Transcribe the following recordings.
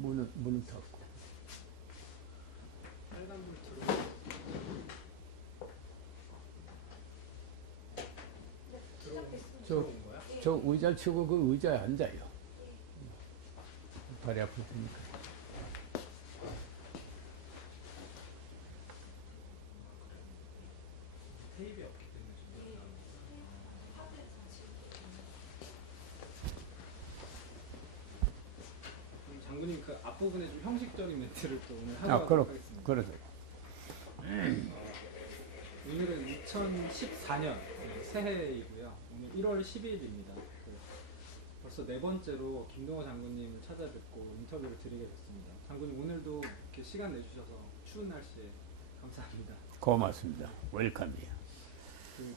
문은 닫고. 빨간불 들어오는 거야? 저 의자 치고 그 의자에 앉아요. 다리 아플 테니까. 테이프가 없기 때문에 좀 그럼 장군님 그 앞부분에 좀 형식적인 멘트를 또 오늘 하도록 하겠습니다. 그러세요. 오늘은 2014년 새해이고요. 오늘 1월 10일입니다. 벌써 네 번째로 김동호 장군님을 찾아뵙고 인터뷰를 드리게 됐습니다. 장군님 오늘도 이렇게 시간 내주셔서 추운 날씨에 감사합니다. 고맙습니다. 웰컴이요.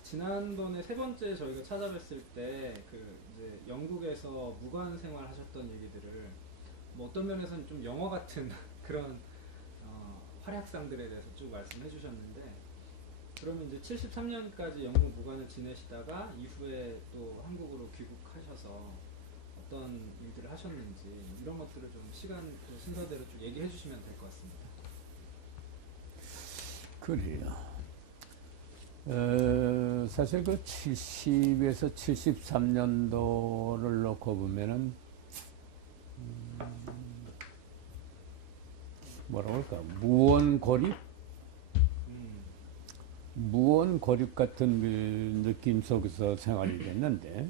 지난번에 세 번째 저희가 찾아뵀을 때 이제 영국에서 무관 생활하셨던 얘기들을 뭐 어떤 면에서는 좀 영화 같은 그런 활약상들에 대해서 쭉 말씀해 주셨는데, 그러면 이제 73년까지 영국 무관을 지내시다가 이후에 또 한국으로 귀국하셔서 어떤 일들을 하셨는지 이런 것들을 좀 시간 순서대로 쭉 얘기해 주시면 될 것 같습니다. 그래요. 사실 그 70에서 73년도를 놓고 보면은 뭐라고 할까, 무언 고립 같은 그 느낌 속에서 생활이 됐는데, 네.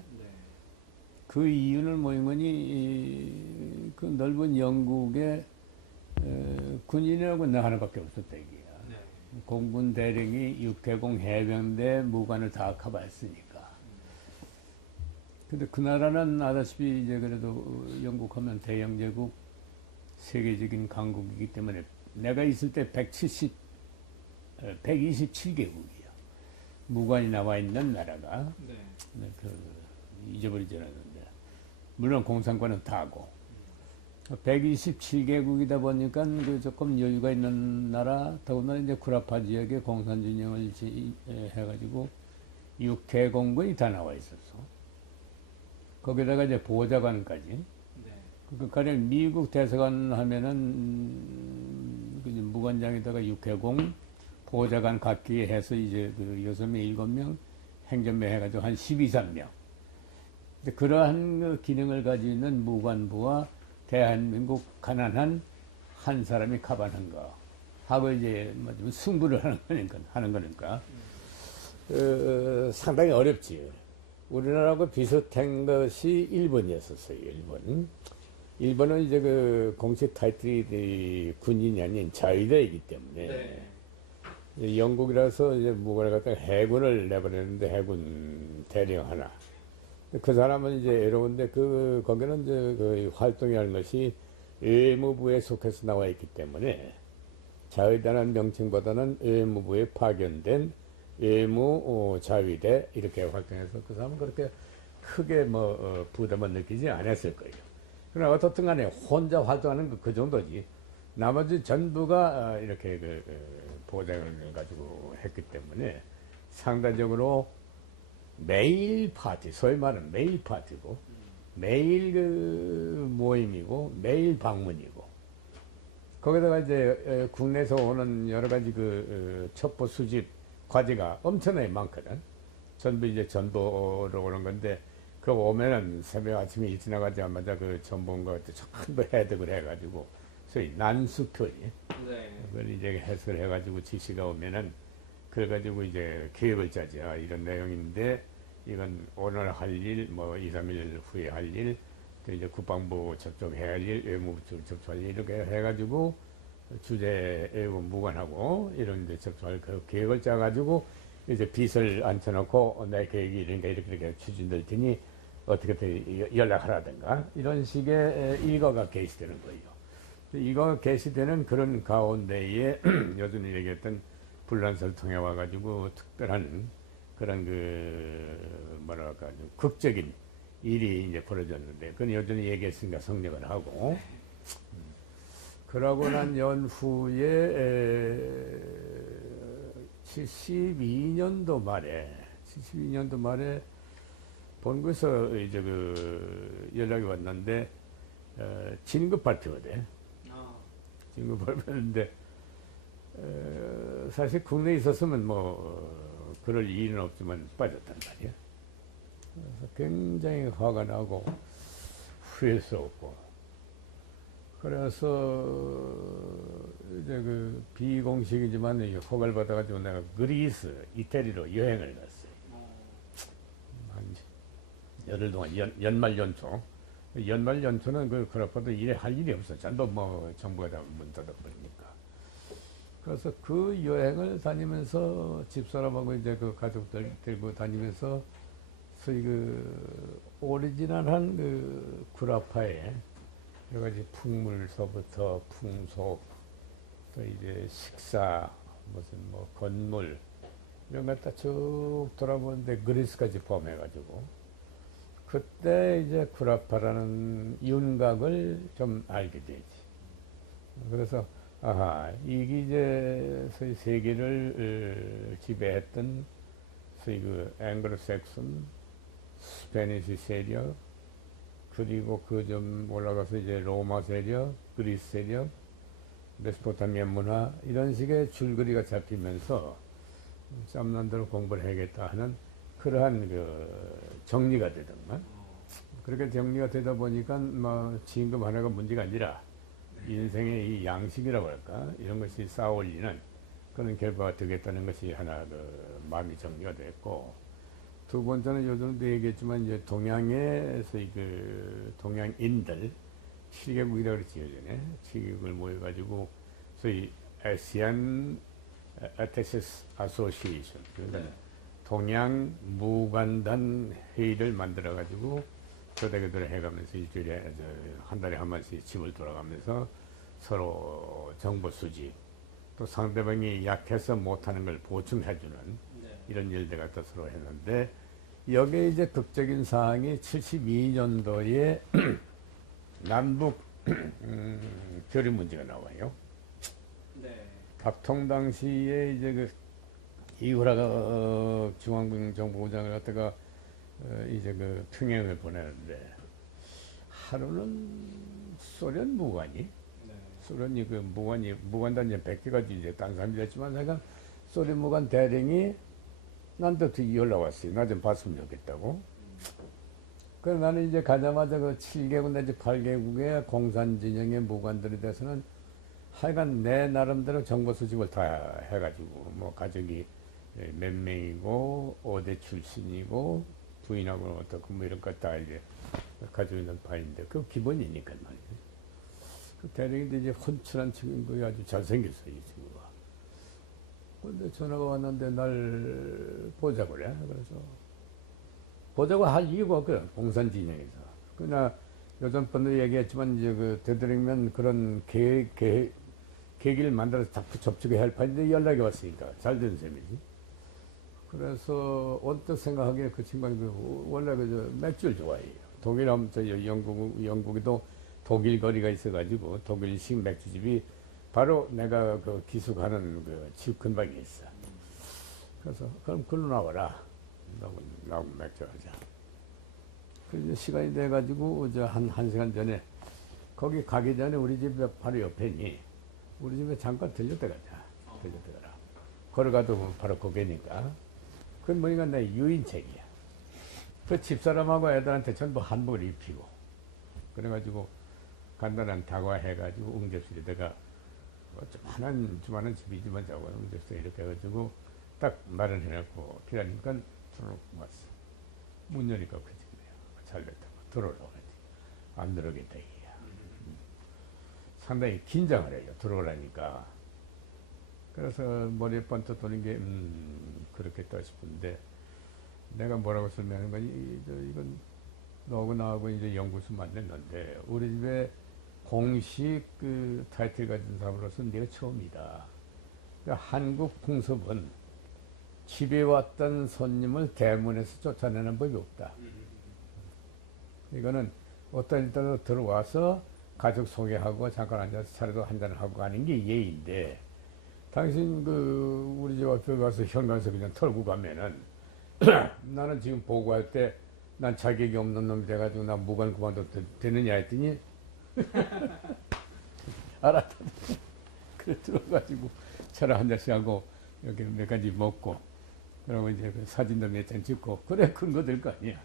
그 이유는 뭐니, 그 넓은 영국에 군인이라고 나 하나밖에 없었다 이게야. 네. 공군 대령이 육해공 해병대 무관을 다 커버했으니까. 근데 그 나라는 아다시피 이제 그래도 영국하면 대영제국, 세계적인 강국이기 때문에 내가 있을 때 127개국이야. 무관이 나와 있는 나라가. 네. 잊어버리지 않았는데. 물론 공산권은 다고. 127개국이다 보니까 그 조금 여유가 있는 나라, 더군다나 이제 구라파 지역에 공산 진영을 해가지고 육해공군이 다 나와 있었어. 거기다가 이제 보좌관까지. 네. 그 가령 미국 대사관 하면은 그 무관장에다가 육해공, 보좌관 각기 해서 이제 그 6명, 7명, 행정병 해가지고 한 12, 13명. 그러한 그 기능을 가지고 있는 무관부와 대한민국 가난한 한 사람이 가반한 거 하고 이제 뭐 승부를 하는 거니까 상당히 어렵지. 우리나라하고 비슷한 것이 일본이었었어요. 일본은 이제 그 공식 타이틀이 군인이 아닌 자위대이기 때문에. 네. 영국이라서 이제 무관을 갖다가 해군을 내버렸는데, 해군 대령 하나. 그 사람은 이제 외로운데, 거기는 이제 그 활동이라는 것이 외무부에 속해서 나와 있기 때문에, 자위대라는 명칭보다는 외무부에 파견된 외무 자위대 이렇게 활동해서 그 사람은 그렇게 크게 부담을 느끼지 않았을 거예요. 그러나 어떻든 간에 혼자 활동하는 그 정도지. 나머지 전부가 이렇게 보장을 가지고 했기 때문에 상대적으로 매일 파티, 소위 말하는 매일 파티고, 매일 모임이고, 매일 방문이고, 거기다가 이제 국내에서 오는 여러 가지 첩보 수집 과제가 엄청나게 많거든. 전부 이제 전보로 오는 건데, 그거 오면은 새벽 아침에 일찍 나가자마자 그 전보인 거 전부 해득을 해가지고, 소위 난수표지. 네. 그걸 이제 해석을 해가지고 지시가 오면은, 그래가지고 이제 계획을 짜지. 이런 내용인데, 이건 오늘 할 일, 2, 3일 후에 할 일, 또 이제 국방부 접촉해야 할 일, 외무부 쪽 접촉할 일, 이렇게 해가지고, 주재 외무 무관하고, 이런 데 접촉할 그 계획을 짜가지고, 이제 빚을 앉혀놓고, 내 계획이 이렇게 추진될 테니, 어떻게 연락하라든가, 이런 식의 일과가 게시되는 거예요. 이거 게시되는 그런 가운데에 여전히 얘기했던 불란서를 통해 와가지고 특별한 그런 뭐랄까, 좀 극적인 일이 이제 벌어졌는데, 그건 여전히 얘기했으니까 성립을 하고, 그러고 난 연후에 72년도 말에 본국에서 이제 연락이 왔는데, 진급 발표가 돼. 진급을 했는데 사실 국내에 있었으면 뭐 그럴 일은 없지만 빠졌단 말이야. 그래서 굉장히 화가 나고 후회스럽고 그래서 이제 그 비공식이지만 허가를 받아가지고 내가 그리스, 이태리로 여행을 갔어요. 한 열흘 동안 연말 연초. 연말 연초는 그렇고도 일에 할 일이 없어. 전부 뭐 정부가 다 문 닫아버리니까. 그래서 그 여행을 다니면서 집사람하고 이제 그 가족들 들고 다니면서 소위 그 오리지널한 그 구라파에 여러 가지 풍물서부터 풍속 또 이제 식사 무슨 뭐 건물 이런 것 다 쭉 돌아보는데 그리스까지 포함해가지고 그때 이제 구라파라는 윤곽을 좀 알게 되지. 그래서 아하 이게 이제 소위 세계를 지배했던 소위 그 앵글로색슨 스페니시 세력 그리고 그 좀 올라가서 이제 로마 세력, 그리스 세력, 메소포타미아 문화 이런 식의 줄거리가 잡히면서 짬난 대로 공부를 해야겠다 하는 그러한 그 정리가 되더만. 그렇게 정리가 되다 보니까 뭐 진급 하나가 문제가 아니라 인생의 이 양식이라고 할까 이런 것이 쌓아올리는 그런 결과가 되겠다는 것이 하나 그 마음이 정리가 됐고. 두 번째는 요즘도 얘기했지만 이제 동양에서 그 동양인들 7개국이라고 그랬지 예전에 7개국을 모여가지고 소위 ASEAN Attaches Association 네. 동양 무관단 회의를 만들어가지고 교대교대를 해가면서 일주일에 한 달에 한 번씩 집을 돌아가면서 서로 정보 수집 또 상대방이 약해서 못하는 걸 보충해주는 이런 일들 갖다 서로 했는데 여기에 이제 극적인 사항이 72년도에 남북 교류 문제가 나와요. 네. 박통 당시에 이제 그 이후라가 중앙정보부장을 갖다가 이제 그 평양을 보내는데 하루는 소련 무관이 네. 소련이 그 무관단 이제 100개가 이제 딴 사람이 됐지만 내가 소련 무관 대령이 나한테 연락 왔어요. 나 좀 봤으면 좋겠다고. 그래서 나는 이제 가자마자 그 7개국 내지 8개국의 공산진영의 무관들에 대해서는 하여간 내 나름대로 정보 수집을 다 해가지고 뭐 가족이 몇 명이고 어디 출신이고 부인하고 어떻고 뭐 이런 것 다 이제 가지고 있는 바인데 그 기본이니까 말이에요. 그 대령인데 이제 훤칠한 친구가 아주 잘생겼어요. 이 친구가. 근데 전화가 왔는데 날 보자고 그래. 그래서 보자고 할 이유가 없거든. 공산진영에서. 그나 요즘 번도 얘기했지만 이제 그 되도록이면 그런 계기를 만들어서 자꾸 접촉해야 할 판인데 연락이 왔으니까 잘 된 셈이지. 그래서 언뜻 생각하기에 그 친구가 원래 그 맥주를 좋아해요. 독일하면 저 영국에도 독일 거리가 있어가지고 독일식 맥주집이 바로 내가 그 기숙하는 그 집 근방에 있어. 그래서 그럼 글로 나와라. 나하고 맥주 하자. 그래서 시간이 돼가지고 이제 한 시간 전에 거기 가기 전에 우리 집 바로 옆에니 우리 집에 잠깐 들렸다 가자. 들렸다 가라. 걸어가도 바로 거기니까. 그건 뭐니까 내 유인책이야. 그 집사람하고 애들한테 전부 한복을 입히고 그래가지고 간단한 다과해가지고 응접실에다가 조그마한 집이지만 자고 응접실에 이렇게 해가지고 딱 말을 해놓고 기다리니까 들어오고 왔어. 문 여니까 그 집이에요. 잘 됐다고 들어오라고 하지. 안 들어오겠다 이게야. 상당히 긴장을 해요. 들어오라니까. 그래서 머리에 번쩍 도는 게 그렇겠다 싶은데 내가 뭐라고 설명하는 거니 이건 너하고 나하고 이제 연구소 만났는데 우리 집에 공식 그 타이틀 가진 사람으로서 네가 처음이다. 그러니까 한국 풍습은 집에 왔던 손님을 대문에서 쫓아내는 법이 없다. 이거는 어떤 일단은 들어와서 가족 소개하고 잠깐 앉아서 차례도 한잔을 하고 가는 게 예의인데 당신 그 우리 집 앞에 가서 현관에서 그냥 털고 가면은 나는 지금 보고할 때 난 자격이 없는 놈이 돼가지고 나 무관 그만둬도 되느냐 했더니 알았다. 그래 들어가지고 차를 한 잔씩 하고 이렇게 몇 가지 먹고 그러고 이제 그 사진도 몇 장 찍고 그래 그런 거 될 거 아니야.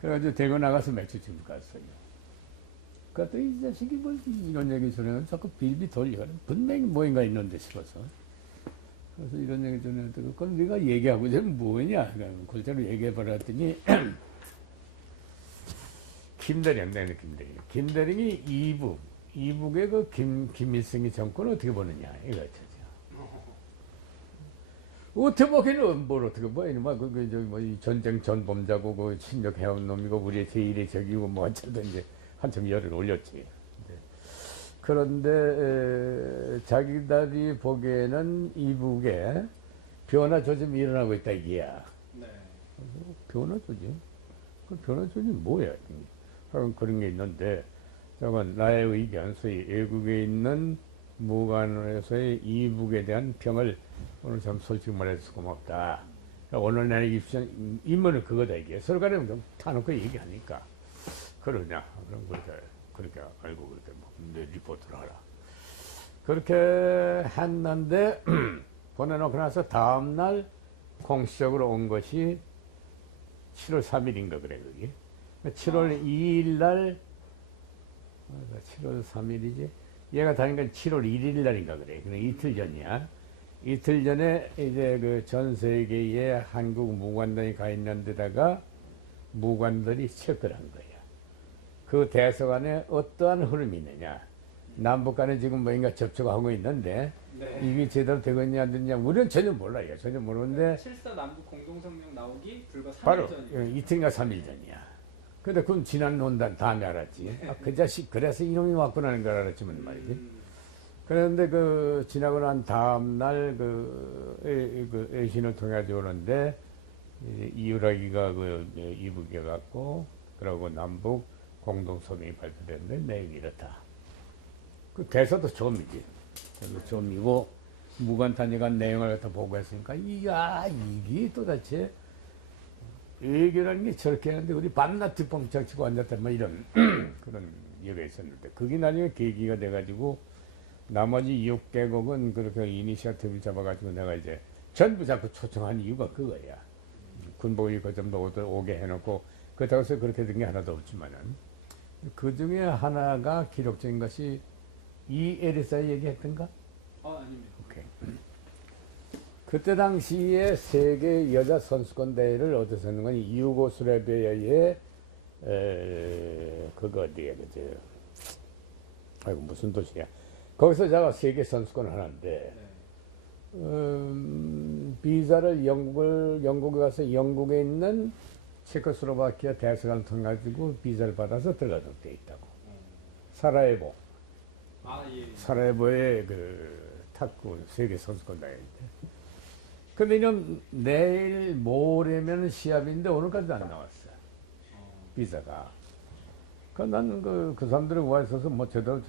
그래가지고 대구 나가서 맥주집을 갔어요. 그랬더니 이 자식이 뭐 이런 얘기 전에는 자꾸 빌비 돌려. 분명히 뭐인가 있는데 싶어서. 그래서 이런 얘기 전에 그럼 네가 얘기하고 지금 뭐냐? 그대로 얘기해버렸더니 김대령, 네, 김대령. 김대령이 이북의 그 김일성의 정권을 어떻게 보느냐 이거죠. 어떻게 보기는 뭘 어떻게 봐? 이놈아 이 전쟁 전범자고 그侵略해온 놈이고 우리의 제1의 적이고 뭐 어쨌든 이제 한참 열을 올렸지. 그런데 자기들이 보기에는 이북에 변화 조짐이 일어나고 있다 이게야. 네. 변화 조짐? 그 변화 조짐이 뭐야? 그런 게 있는데 저건 나의 의견, 소위 외국에 있는 무관에서의 이북에 대한 평을 오늘 참 솔직히 말해서 고맙다. 오늘 나의 입장, 인문은 그거다 이게. 서로 간에 좀 타놓고 얘기하니까. 그러냐. 그럼 그렇게 알고 그렇게 내 리포트를 하라. 그렇게 했는데, 보내놓고 나서 다음날 공식적으로 온 것이 7월 3일인가 그래, 그게. 7월 2일 날, 7월 3일이지? 얘가 다닌 건 7월 1일 날인가 그래. 그래 이틀 전이야. 이틀 전에 이제 그 전 세계에 한국 무관단이 가 있는 데다가 무관들이 체크를 한 거야. 그 대서관에 어떠한 흐름이 있느냐. 남북 간에 지금 뭔가 접촉하고 있는데 네. 이게 제대로 되고 있냐 안 되냐 우리는 전혀 몰라요. 전혀 모르는데 7.4 남북 공동성명 나오기 불과 3일 바로 전이에요. 이틀인가 3일 전이야. 근데 그건 지난 논단 다음에 알았지. 아, 그 자식 그래서 이놈이 왔구나는 걸 알았지만 말이지. 그런데 그 지나고 난 다음 날 그 애신을 통해 오는데 이유라기가 그 이북에 갔고 그러고 남북 공동성명이 발표됐는데 내용이 이렇다. 그 대사도 처음이지. 처음이고 무관단위관 내용을 갖다 보고했으니까 이게 도대체 외교라는 게 저렇게 하는데 우리 밤낮 뒷봉창 치고 앉았다 뭐 이런 그런 얘기가 있었는데 그게 나중에 계기가 돼가지고 나머지 6개국은 그렇게 이니시어티브를 잡아가지고 내가 이제 전부 자꾸 초청한 이유가 그거야. 군복이 그 정도 오게 해놓고 그렇다고 해서 그렇게 된 게 하나도 없지만은 그 중에 하나가 기록적인 것이 이 에리사 얘기했던가? 아닙니다. 오케이. 그때 당시에 세계 여자 선수권 대회를 어디서 했는 건 유고슬라비아의 그거 어디야 그죠? 아이고 무슨 도시야? 거기서 제가 세계 선수권을 하는데 비자를 영국에 가서 영국에 있는 체코슬로바키아 대사관을 통해 가지고 비자를 받아서 들어가도록 돼 있다고. 사라예보. 예. 사라예보의 그 탁구 세계 선수권 대회인데. 근데 이놈 내일 모레면 시합인데 오늘까지도 안 나왔어. 비자가. 나는 그 사람들이 와 있어서 뭐 제대로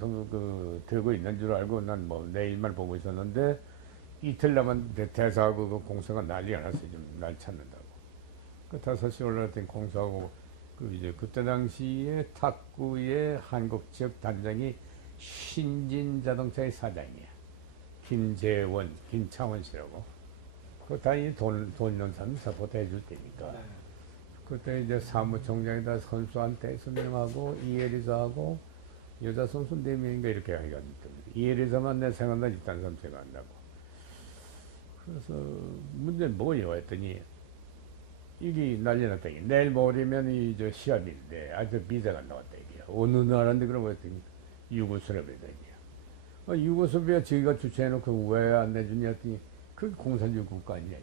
되고 있는 줄 알고 난 뭐 내일만 보고 있었는데 이틀 남은 대사하고 그 공사가 난리가 났어요. 좀 날 찾는다고. 그 5시 올라갔더니 공사하고 그 이제 그때 당시에 탁구의 한국 지역 단장이 신진자동차의 사장이야. 김재원, 김창원 씨라고. 그 당연히 돈 있는 사람이 사포트 해줄 테니까. 네. 그때 이제 사무총장에다 선수한테 설명하고 이혜리사하고 여자 선수 4명인가 이렇게 하니까 이혜리사만 내 생각나 일단 사람 제가 한다고. 그래서 문제는 뭐예요 했더니 이게 난리 났다. 내일 모레면 이 시합인데 아주 비자가 나왔다 이게. 어느 나라인데 그러고 했더니 유고슬라비아다 이게. 유고슬라비아 저희가 주최해놓고 왜 안 내주냐 했더니 그게 공산주의 국가 아니냐.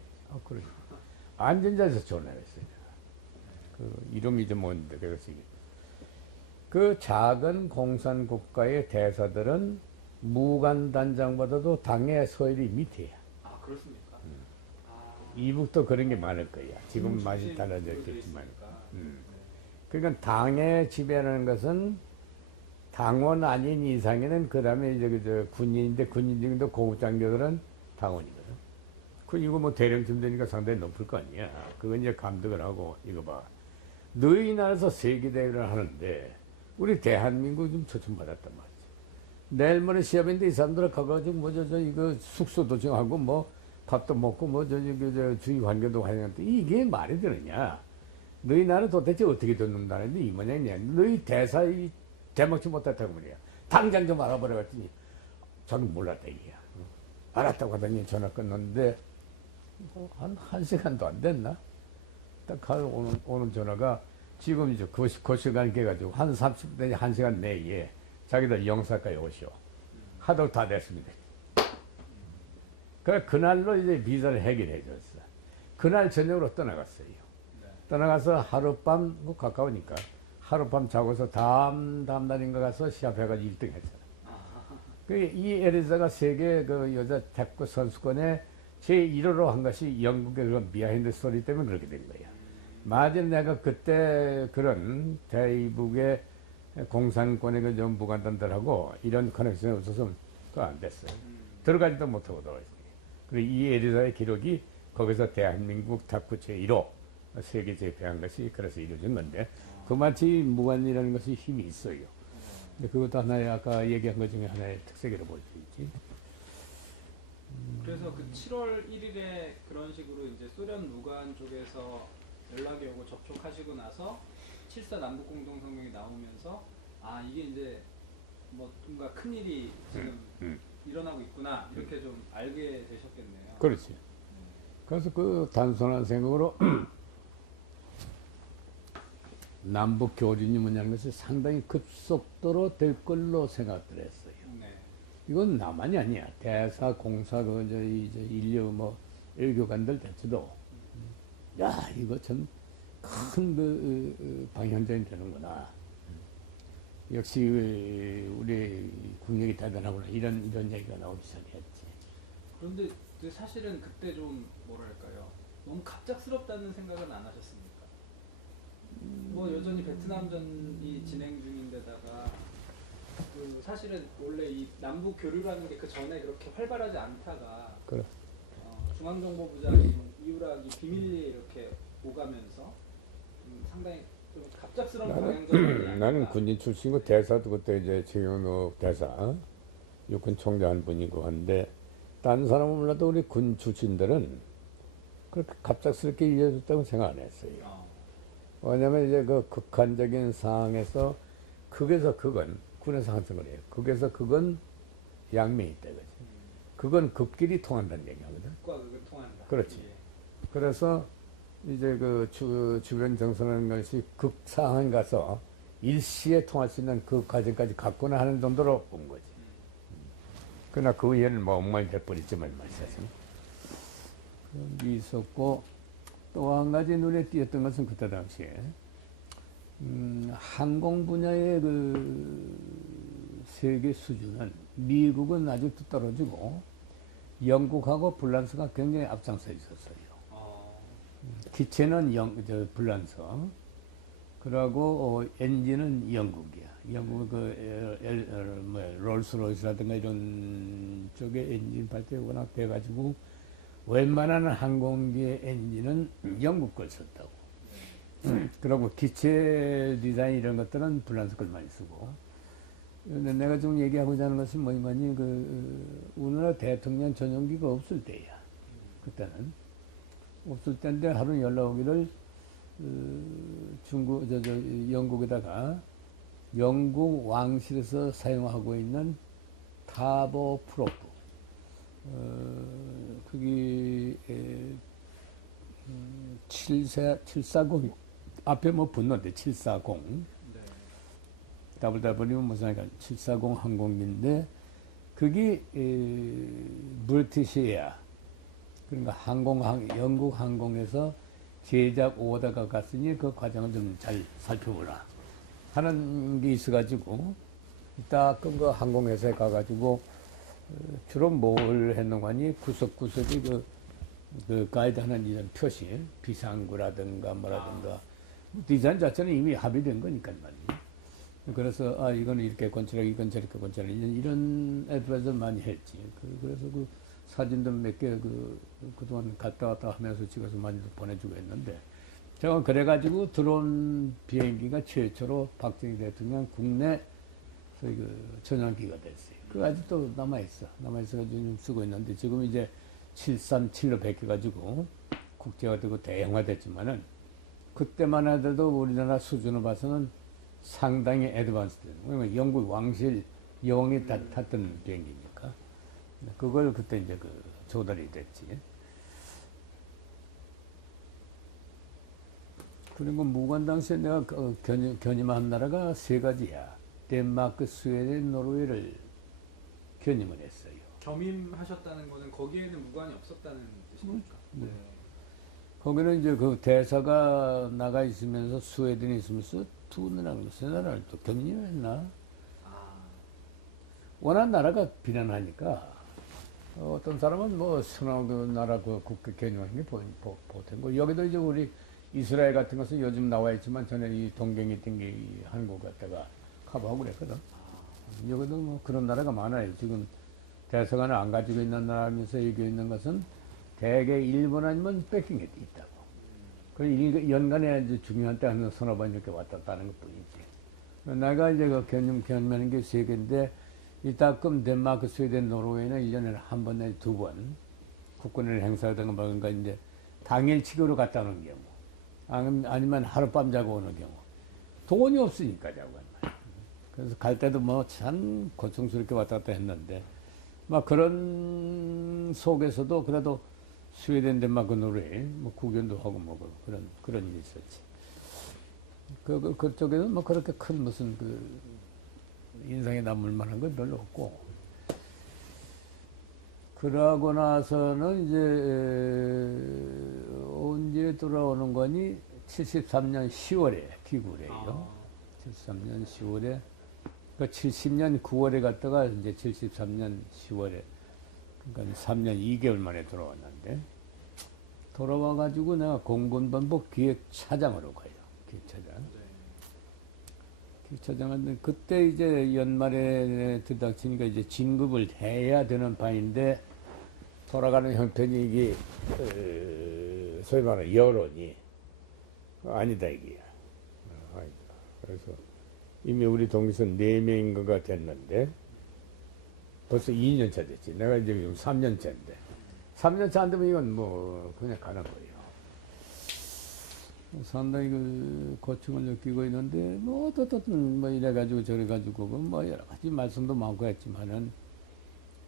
그러지. 안전자에서 전화했어요. 그 이름이 좀 뭔데 그래서 그 작은 공산 국가의 대사들은 무관 단장보다도 당의 서열이 밑에야. 그렇습니까? 이북도 그런 게 많을 거야. 지금 많이 달라졌겠지만. 그러니까 당의 지배라는 것은 당원 아닌 이상에는 그 다음에 이제 군인인데 군인 중에도 고급 장교들은 당원이거든. 이거 뭐 대령쯤 되니까 상당히 높을 거 아니야. 그건 이제 감독을 하고 이거 봐. 너희 나라에서 세계대회를 하는데 우리 대한민국 좀 초청받았단 말이지. 내일 모레 시합인데 이 사람들 가가지고 뭐 저 이거 숙소도 정하고 뭐 밥도 먹고 뭐 저 주위 환경도 하는데 이게 말이 되느냐? 너희 나는 도대체 어떻게 듣는 나라인데 이 모양이냐? 너희 대사 이 대먹지 못했다고 말이야. 당장 좀 알아보라 했더니 자기 몰랐다 이게야. 알았다고 하더니 전화 끊었는데 한 시간도 안 됐나? 딱 오는 전화가 지금 이제 그 시간 깨가지고 한 30분, 1시간 내에 자기들 영사까지 오시오. 하도 다 됐습니다. 그래, 그날로 이제 비자를 해결해 줬어. 그날 저녁으로 떠나갔어요. 떠나가서 하룻밤, 뭐 가까우니까 하룻밤 자고서 다음 날인가 가서 시합해가지고 1등 했잖아. 이 에리자가 세계 그 여자 탁구 선수권에 제1호로 한 것이 영국의 그런 비하인드 스토리 때문에 그렇게 된 거야. 만일 내가 그때 그런 대북의 공산권의 그 좀 무관단들하고 이런 커넥션이 없었으면 그거 안 됐어요. 들어가지도 못하고 돌아왔어요. 그리고 이 에리자의 기록이 거기서 대한민국 탁구 제1호 세계 제패한 것이 그래서 이루어진 건데 그마치 무관이라는 것이 힘이 있어요. 근데 그것도 하나의 아까 얘기한 것 중에 하나의 특색이라고 볼 수 있지. 그래서 그 7월 1일에 그런 식으로 이제 소련 무관 쪽에서 연락이 오고 접촉하시고 나서 7.4 남북공동성명이 나오면서 아 이게 이제 뭔가 큰 일이 지금 일어나고 있구나 이렇게 좀 알게 되셨겠네요. 그렇지. 그래서 그 단순한 생각으로 남북 교류니 뭐냐는 것이 상당히 급속도로 될 걸로 생각을 했어요. 네. 이건 나만이 아니야. 대사, 공사, 이제 인류 뭐 외교관들 대체도 야 이거 참 큰 그 방향전이 되는구나. 역시 우리 국력이 대단하구나. 이런 얘기가 나오기 시작했지. 그런데 사실은 그때 좀 뭐랄까요? 너무 갑작스럽다는 생각은 안 하셨습니까? 뭐 여전히 베트남전이 진행 중인데다가 그 사실은 원래 이 남북 교류라는 게 그 전에 그렇게 활발하지 않다가 그래. 중앙정보부장인 이우락이 비밀리에 이렇게 오가면서 상당히 좀 갑작스러운 방향전이 나는 군인 출신이고 대사도 그때 이제 최경록 대사 육군 총대한 분이고 한데 다른 사람은 몰라도 우리 군 출신들은 그렇게 갑작스럽게 이어졌다고 생각 안 했어요. 왜냐면 이제 그 극한적인 상황에서 극에서 극은 군에서 항상 그래요. 극에서 극은 양면이 있다 그지. 그건 극끼리 통한다는 얘기하거든. 극과 극은 통한다. 그렇지. 예. 그래서 이제 그 주변 정서라는 것이 극 상황에 가서 일시에 통할 수 있는 그 과정까지 갖고는 하는 정도로 본 거지. 그러나 그 이해는 뭐 엉망이 돼버렸지만 말이야. 그런 게 있었고 또 한 가지 눈에 띄었던 것은 그때 당시에 항공 분야의 그 세계 수준은 미국은 아직도 떨어지고 영국하고 불란서가 굉장히 앞장서 있었어요. 기체는 불란서, 그러고 엔진은 영국이야. 영국 롤스로이스라든가 이런 쪽의 엔진 발달이 워낙 돼가지고 웬만한 항공기의 엔진은 영국 걸 썼다고. 그리고 기체 디자인 이런 것들은 불란서 걸 많이 쓰고. 근데 내가 좀 얘기하고자 하는 것은 뭐니 우리나라 대통령 전용기가 없을 때야. 그때는 없을 때인데 하루 연락 오기를 영국에다가 영국 왕실에서 사용하고 있는 타보 프로프 그게 740 앞에 뭐 붙는데 740 네. WW는 무슨 얘기야 740 항공기인데 그게 브리티시에야 그러니까 영국 항공에서 제작 오다가 갔으니 그 과정을 좀 잘 살펴보라 하는 게 있어가지고 이따 그 항공회사에 가가지고 주로 뭘 했는가 하니 구석구석이 그 가이드 하는 이런 표시 비상구라든가 뭐라든가 디자인 자체는 이미 합의된 거니까 말이지. 그래서 이거는 이렇게 건설하고 이건 저렇게 건설하고 이런 애들에서 많이 했지. 그래서 그 사진도 몇 개 그동안 갔다 왔다 하면서 찍어서 많이 보내주고 했는데 제가 그래가지고 들어온 비행기가 최초로 박정희 대통령 국내 그 전용기가 됐어요. 그 아직도 남아있어가지고 좀 쓰고 있는데 지금 이제 737로 바뀌어가지고 국제가 되고 대형화됐지만은 그때만 하더라도 우리나라 수준을 봐서는 상당히 애드밴스 되는 거예요. 왜냐면 영국 왕실 여왕이 탔던 비행기니까. 그걸 그때 이제 그 조달이 됐지. 그리고 무관 당시에 내가 견임한 나라가 세 가지야. 덴마크, 스웨덴, 노르웨이를 견임을 했어요. 겸임하셨다는 거는 거기에는 무관이 없었다는 뜻입니까? 네. 거기는 이제 그 대사가 나가 있으면서 스웨덴이 있으면서 두 나라, 세 나라를 또 견임했나? 아, 워낙 나라가 비난하니까 어떤 사람은 뭐 선호 그 나라 그 국회 견임하는 게 보통고 여기도 이제 우리 이스라엘 같은 것은 요즘 나와 있지만 전에 이 동경이 있던 게 이 한국 갔다가 커버하고 그랬거든. 여기도 뭐 그런 나라가 많아요. 지금 대사관을 안 가지고 있는 나라면서 얘기해 있는 것은 대개 일본 아니면北京에 있다고. 그 연간에 이제 중요한 때 한 서너 번 이렇게 왔다 갔다 하는 것 뿐이지. 내가 이제 그 견임하는 게 세 개인데 이따금 덴마크, 스웨덴, 노르웨이는 이전에는 한 번 내지 두 번 국권을 행사하다가 뭔가 이제 당일치기로 갔다 오는 경우. 아니면 하룻밤 자고 오는 경우. 돈이 없으니까 자고 하는 거야. 그래서 갈 때도 뭐 참 고통스럽게 왔다 갔다 했는데, 막 그런 속에서도 그래도 스웨덴, 덴마크, 노르웨이, 뭐 구경도 하고 뭐 그런 일이 있었지. 그쪽에는 뭐 그렇게 큰 무슨 그 인상에 남을 만한 건 별로 없고, 그러고 나서는 이제 언제 돌아오는 거니? 73년 10월에 귀국을 해요. 73년 10월에. 그 70년 9월에 갔다가 이제 73년 10월에. 그러니까 3년 2개월 만에 돌아왔는데, 돌아와가지고 내가 공군반복 기획차장으로 가요. 기획차장. 기획차장인데, 그때 이제 연말에 들닥치니까 이제 진급을 해야 되는 바인데, 돌아가는 형편이 이게 소위 말하는 여론이 아니다 이게야. 그래서 이미 우리 동기선 4명인가가 됐는데 벌써 2년차 됐지. 내가 이제 지금 3년차인데 3년차 안 되면 이건 뭐 그냥 가는 거예요. 상당히 그 고충을 느끼고 있는데 뭐 어떻든 뭐 이래가지고 저래가지고 뭐 여러 가지 말씀도 많고 했지만은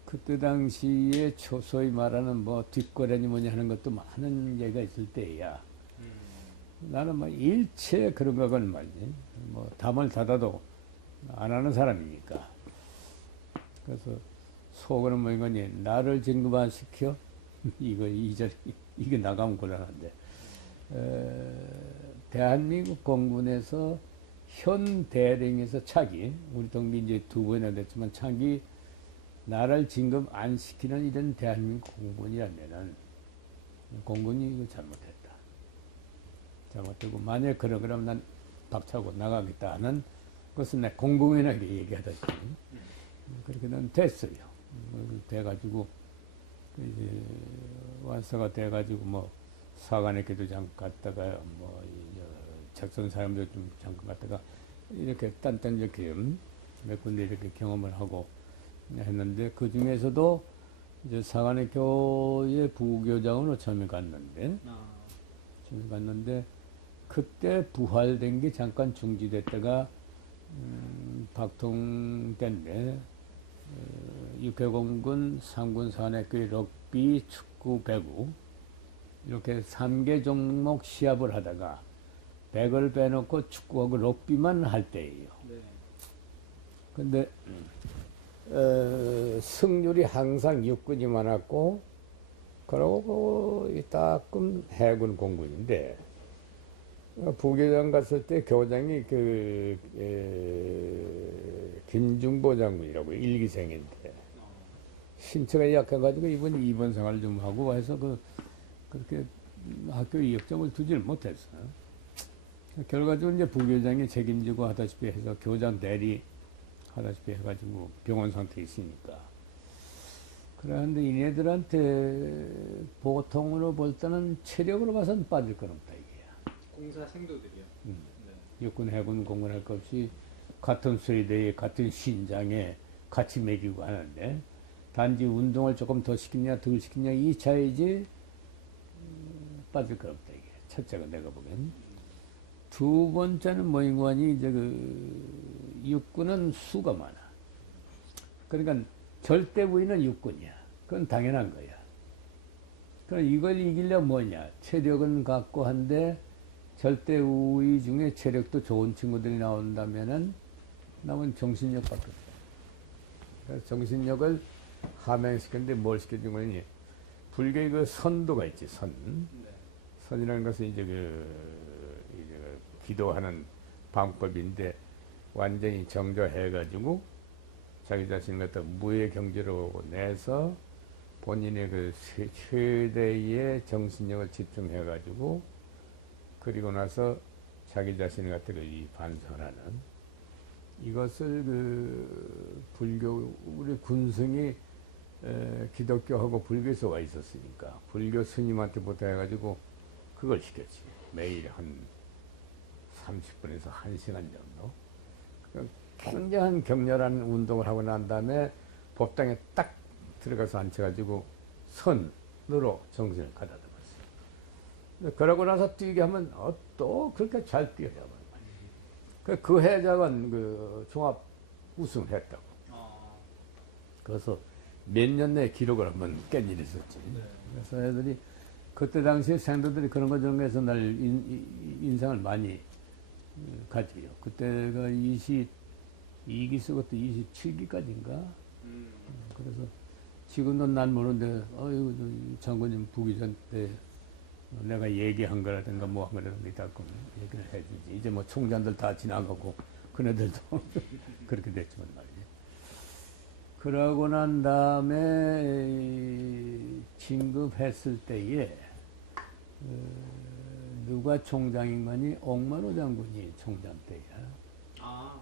그때 당시에 소위 말하는 뭐 뒷거래니 뭐냐 하는 것도 많은 얘기가 있을 때야. 나는 뭐 일체 그런 거건 말이지. 뭐 담을 닫아도 안 하는 사람이니까. 그래서 속으로는 뭐 이거니 나를 진급 안 시켜? 이게 나가면 곤란한데. 대한민국 공군에서 현 대령에서 차기, 우리 동기 이제 2번이나 됐지만 차기 나를 진급 안 시키는 이런 대한민국 공군이라면은 공군이 이거 잘못했다. 잘못되고 만약 그러면 난 박차고 나가겠다 하는 것은 내 공공연하게 얘기하다시피 그렇게 는 됐어요. 돼가지고 이제 완사가 돼가지고 뭐 사관학교도 잠깐 갔다가 뭐 작전 사람도 좀 잠깐 갔다가 이렇게 딴딴 이렇게 몇 군데 이렇게 경험을 하고 했는데 그 중에서도 이제 사관학교의 부교장으로 처음에 갔는데 그때 부활된 게 잠깐 중지됐다가 박통 때인데 육해공군 상군 사관학교의 럭비, 축구, 배구 이렇게 3개 종목 시합을 하다가 배구를 빼놓고 축구하고 럭비만 할 때예요. 근데 승률이 항상 육군이 많았고 그러고 따끔 해군 공군인데 부교장 갔을 때 교장이 김중보 장군이라고 일기생인데 신체가 약해가지고 이번 2번 생활 좀 하고 해서 그렇게 학교 이역점을 두지를 못했어요. 결과적으로 이제 부교장이 책임지고 하다시피 해서 교장 대리 하다시피 해가지고 병원 상태에 있으니까. 그런데 이네들한테 보통으로 볼 때는 체력으로 봐서는 빠질 건 없다 이게야. 공사 생도들이요. 육군, 해군, 공군 할 것 없이 같은 수리대에 같은 신장에 같이 먹이고 하는데 단지 운동을 조금 더 시키냐 덜 시키냐 이 차이지 빠질 거 없다 이게 첫째가 내가 보기엔. 두 번째는 뭐인관이 이제 그 육군은 수가 많아. 그러니까 절대 부위는 육군이야. 그건 당연한 거야. 그럼 이걸 이기려면 뭐냐? 체력은 갖고 한데 절대 우위 중에 체력도 좋은 친구들이 나온다면은 남은 정신력밖에 없어. 그래서 정신력을 함양시켰는데 뭘 시켜준 거니? 불교의 그 선도가 있지, 선. 네. 선이라는 것은 이제 이제 그 기도하는 방법인데 완전히 정조해가지고 자기 자신을 갖다 무의 경지로 내서 본인의 그 최대의 정신력을 집중해가지고 그리고 나서 자기 자신을 갖다 이 반성하는 이것을 그 불교 우리 군승이 기독교하고 불교에서 와 있었으니까 불교 스님한테부터 해가지고 그걸 시켰지. 매일 한 30분에서 1시간 정도. 굉장한 격렬한 운동을 하고 난 다음에 법당에 딱 들어가서 앉혀가지고 선으로 정신을 가다듬었어요. 그러고 나서 뛰게 하면 또 그렇게 잘 뛰어요. 그 해작은 그 종합 우승했다고. 그래서 몇 년 내에 기록을 한번 깬 일이 있었지. 네. 그래서 애들이 그때 당시에 생도들이 그런 거 저런 거에서 날 인상을 많이 가지요. 그때가 22기 쓰고 또 27기까지인가? 그래서 지금도 난 모르는데, 장군님 부기전 때 내가 얘기한 거라든가 뭐 한 거라든가 다 얘기를 해주지. 이제 뭐 총장들 다 지나가고, 그네들도 그렇게 됐지만 말이지. 그러고 난 다음에 진급했을 때에, 누가 총장인 거니? 옥만호 장군이 총장 때야. 아,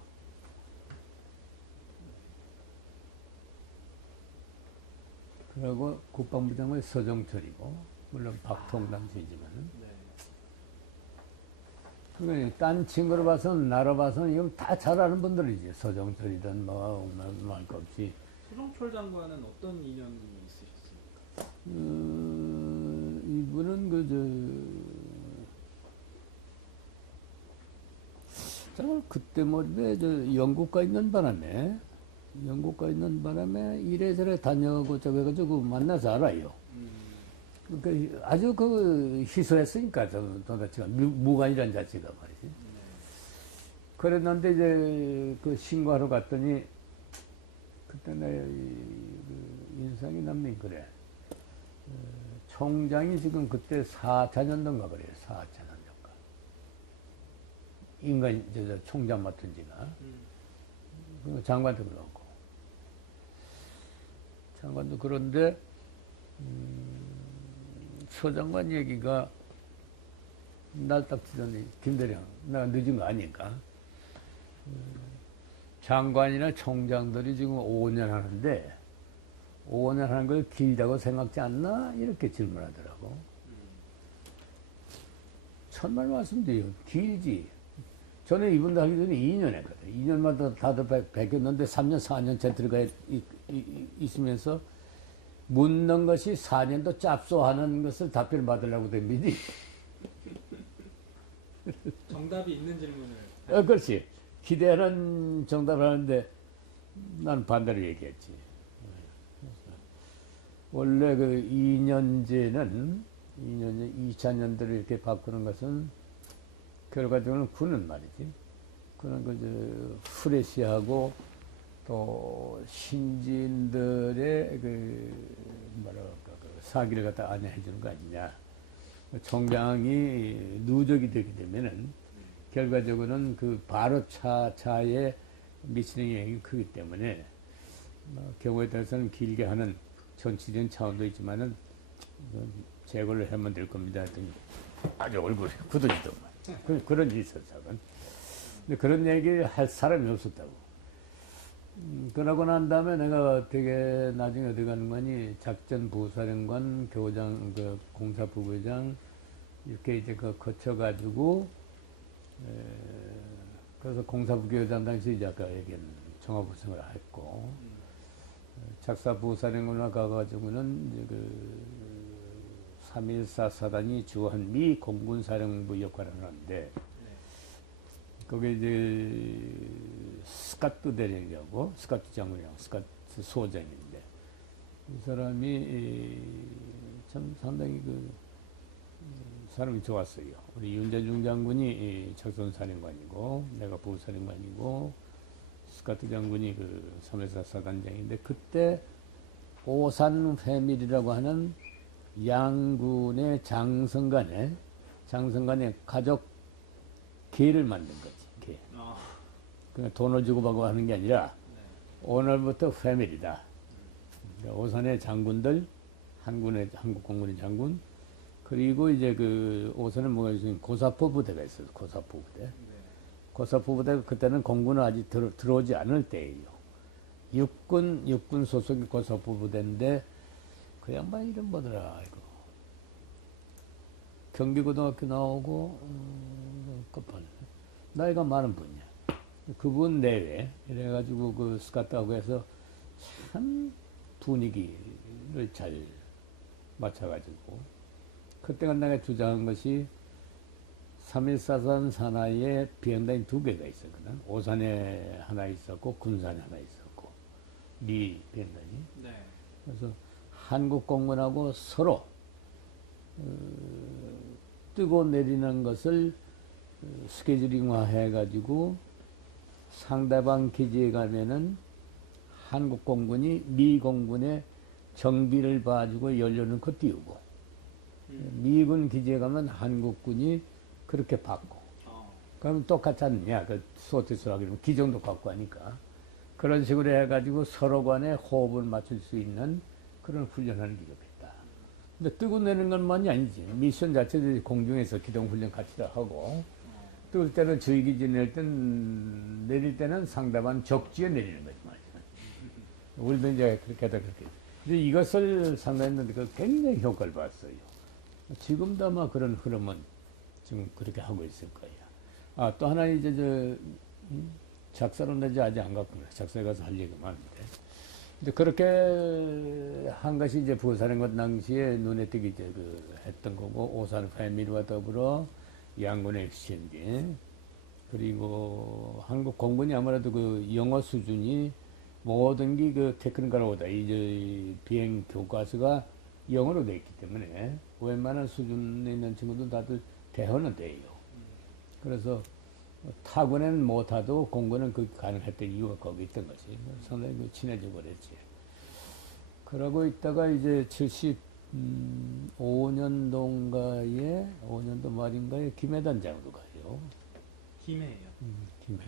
그리고 국방부장은 서정철이고, 물론 박통당시지만은. 네. 그러니까 딴 친구로 봐서는, 나로 봐서는 이건 다 잘 아는 분들이지. 서정철이든 뭐, 말 거 없이. 서정철 장관은 어떤 인연이 있으셨습니까? 이분은 그때 머리에 영국 가 있는 바람에 이래저래 다녀고 저거 해가지고 만나서 알아요. 그러니까 아주 희소했으니까 도대체가 무관이란 자체가 말이지. 네. 그랬는데 이제 그 신고하러 갔더니 그때 내 인상이 남는 그래. 총장이 지금 그때 4차년도인가 그래요. 4차년도인가. 인간 총장 맡은 지가. 장관도 그렇고. 장관도 그런데 서장관 얘기가 날 딱 치더니 김대령 내가 늦은 거 아니까 장관이나 총장들이 지금 5년 하는데 5년 하는 걸 길다고 생각지 않나? 이렇게 질문하더라고. 천만 말씀드려요. 길지. 저는 이분도 하기 전에 2년 했거든. 2년마다 다들 베꼈는데 3년, 4년째 들어가 있으면서 묻는 것이 4년도 짭소하는 것을 답변을 받으려고 됩니다. 정답이 있는 질문을. 그렇지. 기대하는 정답을 하는데 난 반대로 얘기했지. 원래 그 2년제는 2차년대로 이렇게 바꾸는 것은 결과적으로는 군은 말이지. 그런 프레시하고 또 신진들의 사기를 갖다 안내해 주는 거 아니냐. 총장이 누적이 되게 되면은 결과적으로는 그 바로 차에 미치는 영향이 크기 때문에 경우에 따라서는 길게 하는 정치적인 차원도 있지만은 제거를 하면 될 겁니다. 하더니 아주 얼굴이 굳어지더만. 그런 일이 있었다고. 근데 그런 얘기를 할 사람이 없었다고. 그러고 난 다음에 내가 되게 나중에 어디 가는 거니 작전부사령관, 교장, 공사부부장 이렇게 이제 거쳐가지고 그래서 공사부교장 당시 이제 아까 얘기한 종합우승을 했고 작사 부사령관에 가가지고는 이제 그 3.14 사단이 주한 미 공군사령부 역할을 하는데 네. 거기에 이제 스카트 대령이라고 스카트 장군이라고 스카트 소장인데 이 사람이 참 상당히 그 사람이 좋았어요. 우리 윤대중 장군이 작전사령관이고 내가 부사령관이고 스카트 장군이 그 3.14 사단장인데 그때 오산 패밀리라고 하는 양군의 장성간에 가족 계를 만든 거지. 계. 그냥 돈을 주고 받고 하는 게 아니라 네. 오늘부터 패밀리다. 그러니까 오산의 장군들, 한국 공군의 장군, 그리고 이제 그 오산에 뭐가 있으면 고사포 부대가 있어요. 고사포 부대. 네. 고사포 부대가 그때는 공군은 아직 들어오지 않을 때예요. 육군 소속의 고사포 부대인데 그 양반 이름 뭐더라 이거. 경기고등학교 나오고 끝판 나이가 많은 분이야. 그분 내외 이래가지고 그 스카트하고 해서 참 분위기를 잘 맞춰가지고 그때가 내가 주장한 것이 3.14선 산하에 비행단이 2개가 있었거든. 오산에 하나 있었고 군산에 하나 있었고 미 비행단이. 네. 그래서 한국 공군하고 서로 뜨고 내리는 것을 스케줄링화 해가지고 상대방 기지에 가면은 한국 공군이 미 공군의 정비를 봐주고 연료 넣고 띄우고 미군 기지에 가면 한국군이 그렇게 받고 그러면 똑같지 않느냐 그 소티스라고 그러면 기종도 갖고 하니까 그런 식으로 해가지고 서로 간에 호흡을 맞출 수 있는 그런 훈련하는 기업이다. 근데 뜨고 내는 것만이 아니지. 미션 자체도 공중에서 기동훈련 같이 다 하고 뜰 때는 저희 기지 내릴 때는 상대방 적지에 내리는 거지 말이야. 우리도 이제 그렇게 하다 그렇게. 근데 이것을 상당했는데 그 굉장히 효과를 봤어요. 지금도 아마 그런 흐름은 지금 그렇게 하고 있을 거야. 아, 또 하나 이제 작사로 내지 아직 안 갔구나. 작사에 가서 할 얘기가 많은데. 근데 그렇게 한 것이 이제 부사령관 당시에 눈에 띄게 이제 했던 거고, 오산 패밀리와 더불어 양군의 엑스체인지, 그리고 한국 공군이 아무래도 그 영어 수준이 모든 게 그 테크니컬 오다, 이제 비행 교과서가 영어로 되어 있기 때문에 웬만한 수준에 있는 친구들 다들 대화는 돼요. 그래서 타군은 못하도 공군은 그 가능했던 이유가 거기 있던 것이 상당히 친해져 버렸지. 그러고 있다가 이제 75년도인가에 5년도 말인가에 김해단장으로 가요. 김해예요. 김해.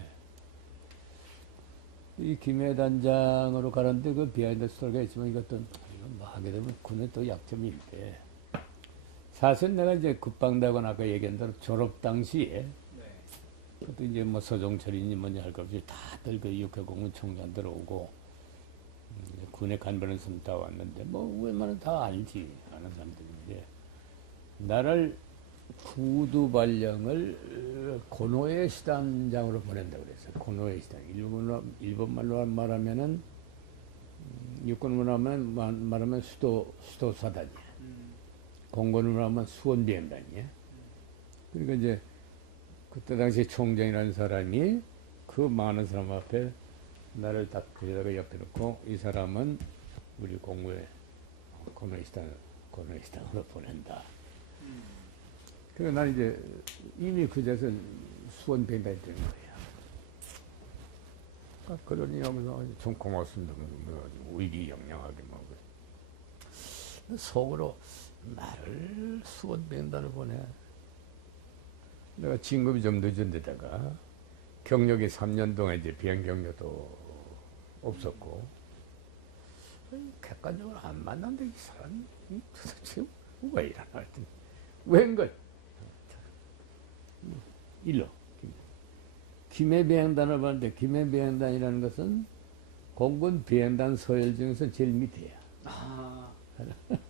이 김해단장으로 가는데 그 비하인드 스토리가 있지만 이것도 뭐 하게 되면 군의 또 약점이 있대. 사실 내가 이제 국방대학원 아까 얘기한 대로 졸업 당시에 그것도 이제 뭐 서종철이니 뭐니 할 것 없이 다들 그 육해공군 총장 들어오고 군의 간부는 섬 다 왔는데 뭐 웬만하면 다 알지 아는 사람들인데 나를 구두발령을 고노에 시단장으로 보낸다고 그랬어요. 고노에 시단. 일본말로 말하면은 육군으로 말하면 수도사단이야. 공군으로 하면 수원비행단이야. 그러니까 이제 그때 당시 총장이라는 사람이 그 많은 사람 앞에 나를 딱 그려다가 옆에 놓고 이 사람은 우리 공무에 고노이시단으로 보낸다. 그래서 난 이제 이미 그제서 수원 비행단이 된 거야. 그러니 여기서 좀 고맙습니다. 의기양양하게 막. 속으로 나를 수원 비행단을 보내. 내가 진급이 좀 늦은 데다가 경력이 3년 동안 이제 비행 경력도 없었고 객관적으로 안 만났는데 이 사람이 도대체 왜 이러나 했더니 웬걸 일로 김해 비행단을 봤는데 김해 비행단이라는 것은 공군 비행단 서열 중에서 제일 밑에야. 아,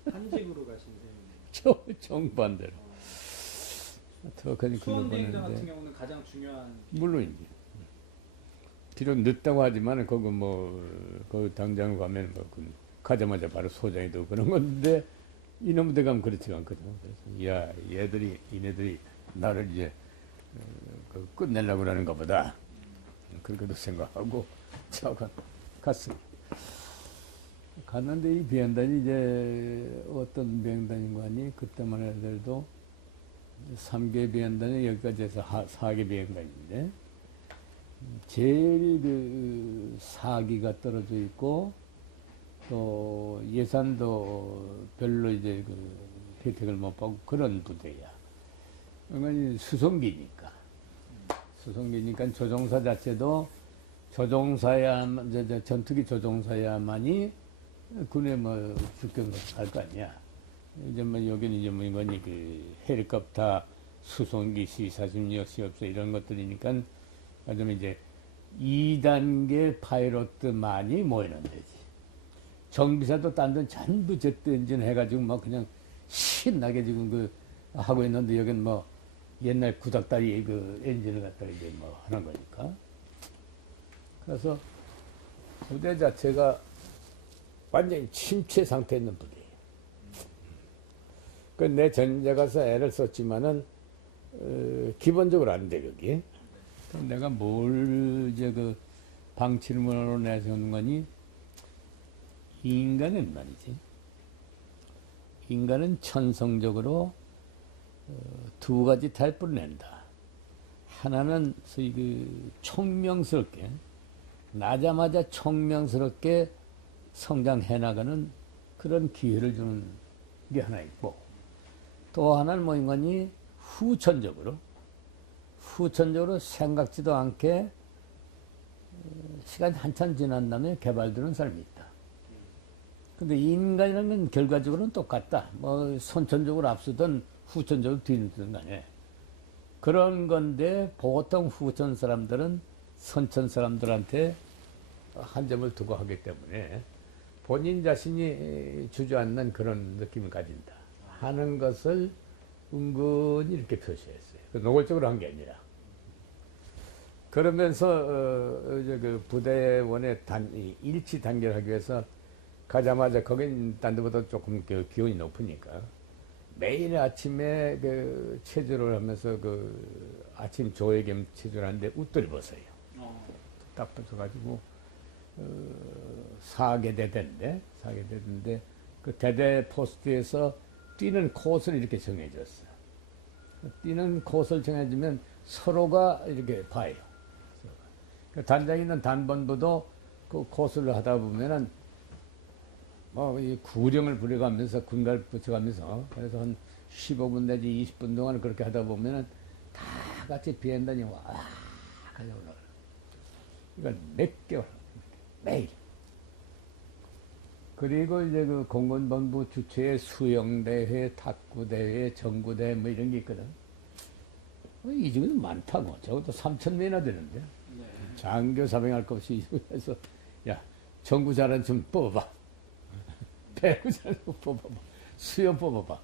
한 집으로 가신 셈이네요. 정반대로. 수원 비행장 같은 경우는 가장 중요한 물론이지. 비록 늦다고 하지만 거기 거기 당장 가면 가자마자 바로 소장이 되고 그런 건데 이놈들 가면 그렇지가 않거든. 그래서 야 얘네들이 나를 이제 끝내려고 그러는가 보다. 그렇게도 생각하고 차가 갔어요. 갔는데 이 비행단이 이제 어떤 비행단인가니 그때만 해도 3개 비행단이 여기까지 해서 4개 비행단인데 제일 사기가 떨어져 있고 또 예산도 별로 이제 혜택을 못 받고 그런 부대야. 그러니까 수송기니까 조종사 자체도 전투기 조종사야만이 군에 주권을 할 거 아니야. 이제 여기는 이제 이거니 헬리콥터, 수송기, C-46, C-없어 이런 것들이니까 좀 이제 2단계 파이로트만이 모이는 데지. 정비사도 딴 데는 전부 제트 엔진 해가지고 그냥 신나게 지금 하고 있는데 여긴 옛날 구닥다리 엔진을 갖다가 이제 하는 거니까. 그래서 부대 자체가 완전히 침체 상태에 있는 부대예요. 내 전제 가서 애를 썼지만은 기본적으로 안 돼, 거기. 그럼 내가 뭘 이제 방침으로 내세우는 거니? 인간은 말이지. 인간은 천성적으로 두 가지 타입을 낸다. 하나는 소위 총명스럽게, 나자마자 총명스럽게 성장해 나가는 그런 기회를 주는 게 하나 있고, 또 하나는 뭐인가니 후천적으로 생각지도 않게 시간이 한참 지난 다음에 개발되는 사람이 있다. 근데 인간이라는 건 결과적으로는 똑같다. 선천적으로 앞서든 후천적으로 뒤늦든 간에. 그런 건데 보통 후천 사람들은 선천 사람들한테 한 점을 두고 하기 때문에 본인 자신이 주저앉는 그런 느낌을 가진다 하는 것을 은근히 이렇게 표시했어요. 노골적으로 한 게 아니라. 그러면서 이제 부대원의 일치 단결하기 위해서 가자마자 거긴 딴 데보다 조금 기온이 높으니까 매일 아침에 체조를 하면서 아침 조회겸 체조를 하는데 웃돌이 벗어요. 딱 벗어가지고 사계대대인데 그 대대 포스트에서 뛰는 코스를 이렇게 정해줬어. 뛰는 코스를 정해주면 서로가 이렇게 봐요. 단장에 있는 단번부도 그 코스를 하다 보면은 이 구령을 부려가면서 군가를 붙여가면서 그래서 한 15분 내지 20분 동안 그렇게 하다 보면은 다 같이 비행단이 와 가져 올라가. 이건 몇 개월 매일. 그리고 이제 공군본부 주최의 수영대회, 탁구대회, 정구대회 이런 게 있거든. 이 중에는 많다고. 저것도 3,000명이나 되는데. 네. 장교 사병할 것 없이 해서 야 정구 잘하는 좀 뽑아봐. 배구 잘하는 거 뽑아봐. 수영 뽑아봐.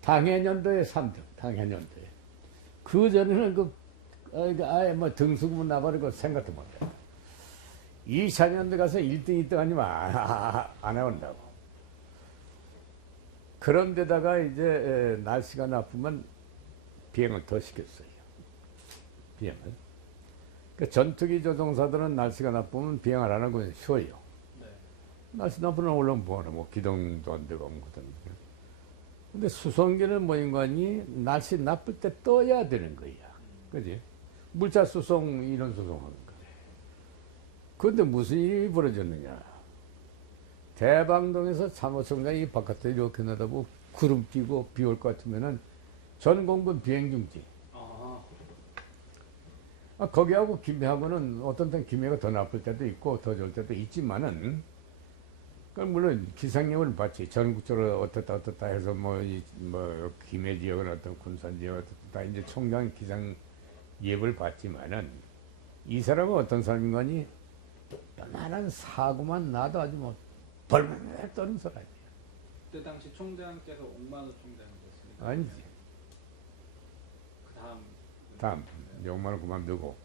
당해년도에 3등. 당해년도에. 그 전에는 아예 등수구문 나버리고 생각도 못해. 2차년도 가서 1등, 2등 아니면 안 해온다고. 그런데다가 이제 날씨가 나쁘면 비행을 더 시켰어요. 비행을. 그 전투기 조종사들은 날씨가 나쁘면 비행을 안 하고 쉬어요. 네. 날씨 나쁘면 올라오면 뭐하나, 기동도 안 되고 아무것도 안 되고. 근데 수송기는 뭐인가니 날씨 나쁠 때 떠야 되는 거야. 그지? 물자 수송, 이런 수송하는 거야. 그런데 무슨 일이 벌어졌느냐. 대방동에서 참호총장이 바깥에 이렇게 내다보고 구름 끼고 비 올 것 같으면은 전공군 비행 중지. 거기하고 김해하고는 어떤 때는 김해가 더 나쁠 때도 있고 더 좋을 때도 있지만은, 물론 기상령을 받지. 전국적으로 어떻다 해서 김해 지역은 어떤 군산 지역 어떻다 이제 총장 기상 예보를 받지만은 이 사람은 어떤 사람인가니 요만한 사고만 나도 아주 벌벌 떠는 사람이야. 그때 당시 총장께서 옥만호 총장이었습니다. 아니지. 그 다음 다음 용만을 그만두고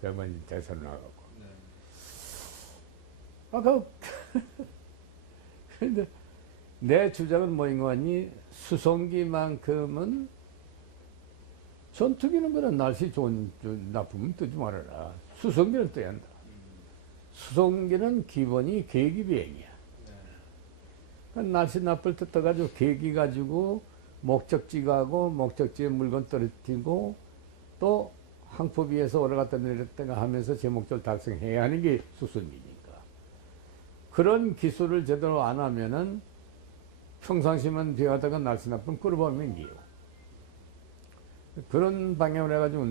그러면 대선을 나가고 아까 근데 내 주장은 뭐인 거 아니? 수송기만큼은 전투기는 그런 날씨 좋은 나쁘면 뜨지 말아라. 수송기는 떠야 한다. 수송기는 기본이 계기 비행이야. 그러니까 날씨 나쁠 때 떠가지고 계기 가지고 목적지 가고 목적지에 물건 떨어뜨리고 또 항법 위에서 올라갔다 내렸다가 하면서 제 목적을 달성해야 하는 게 수송기니까. 그런 기술을 제대로 안 하면은 평상시만 비하다가 날씨 나쁘면 끌어버리면 게요. 그런 방향으로 해가지고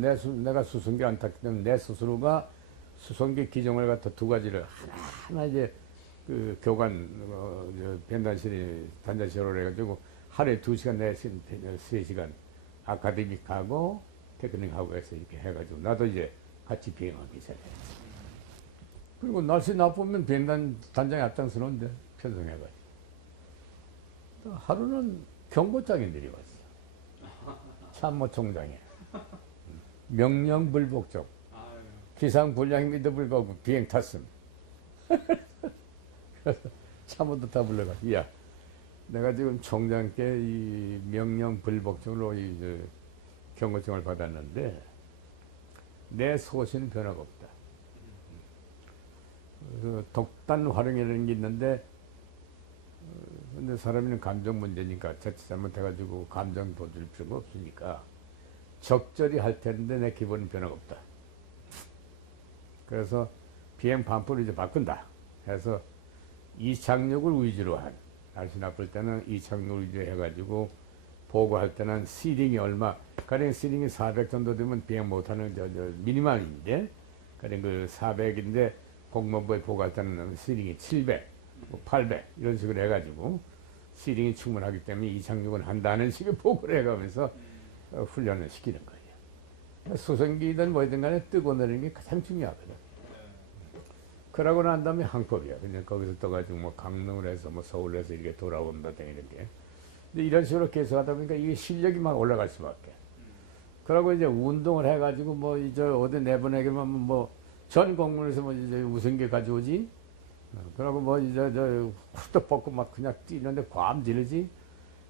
내가 수송기 안 탔기 때문에 내 스스로가 수송기 기종을 갖다 두 가지를 하나하나 이제 그 교관, 단장실로 해가지고 하루에 2시간 내신 3시간 아카데믹하고 테크닉하고 해서 이렇게 해가지고 나도 이제 같이 비행하기 시작했지. 그리고 날씨 나쁘면 단장이 앞장서는데 편성해가지고. 또 하루는 경보장이 내려왔어. 참모총장에. 명령불복종. 기상불량임에도 불구하고 비행 탔음. 그래서 참모도 다 불러가지고, 야, 내가 지금 총장께 이 명령불복종으로 경고장을 받았는데, 내 소신은 변화가 없다. 그래서 독단 활용이라는 게 있는데, 근데 사람은 감정 문제니까 자칫 잘못해가지고 감정 도줄 필요가 없으니까 적절히 할 텐데 내 기본은 변화가 없다. 그래서 비행 반포를 이제 바꾼다. 해서 이착륙을 위주로 한, 날씨 나쁠 때는 이착륙을 위주로 해가지고 보고할 때는 시링이 얼마, 가령 시링이 400 정도 되면 비행 못하는 미니멀인데, 가령 그 400인데 공무원부에 보고할 때는 시링이 700, 800 이런 식으로 해가지고 시링이 충분하기 때문에 이착륙은 한다는 식의 보고를 해가면서 훈련을 시키는 거예요. 수송기든 뭐든 간에 뜨고 내리는 게 가장 중요하거든. 그러고 난 다음에 항법이야. 그냥 거기서 떠가지고 뭐 강릉을 해서 뭐 서울을 해서 이렇게 돌아온다 등 이렇게. 근데 이런 식으로 계속 하다 보니까 이게 실력이 막 올라갈 수밖에. 그러고 이제 운동을 해가지고 뭐 이제 어디 내보내기만 뭐 전 공무원에서 뭐 이제 우승기 가져오지. 그러고 뭐 이제 후딱 벗고 막 그냥 뛰는데 괌 지르지.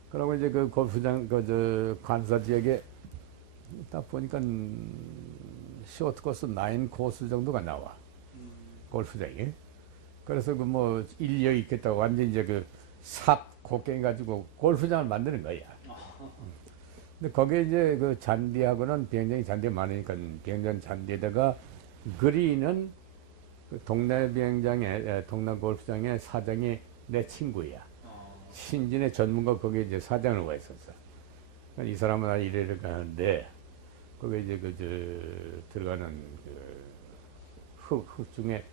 그러고 이제 그 골프장 관사 지역에 딱 보니까 쇼트코스 9 코스 정도가 나와. 골프장에. 그래서 그 뭐 인력 있겠다고 완전 이제 그 삽 곡괭이 가지고 골프장을 만드는 거야. 근데 거기에 이제 그 잔디하고는 비행장이 잔디가 많으니까 비행장 잔디에다가 그린은 그 동네 비행장에, 동네 골프장의 사장이 내 친구야. 신진의 전문가 거기에 이제 사장을 와 있었어. 이 사람은 나 이래를 가는데, 거기에 이제 들어가는 흙 중에,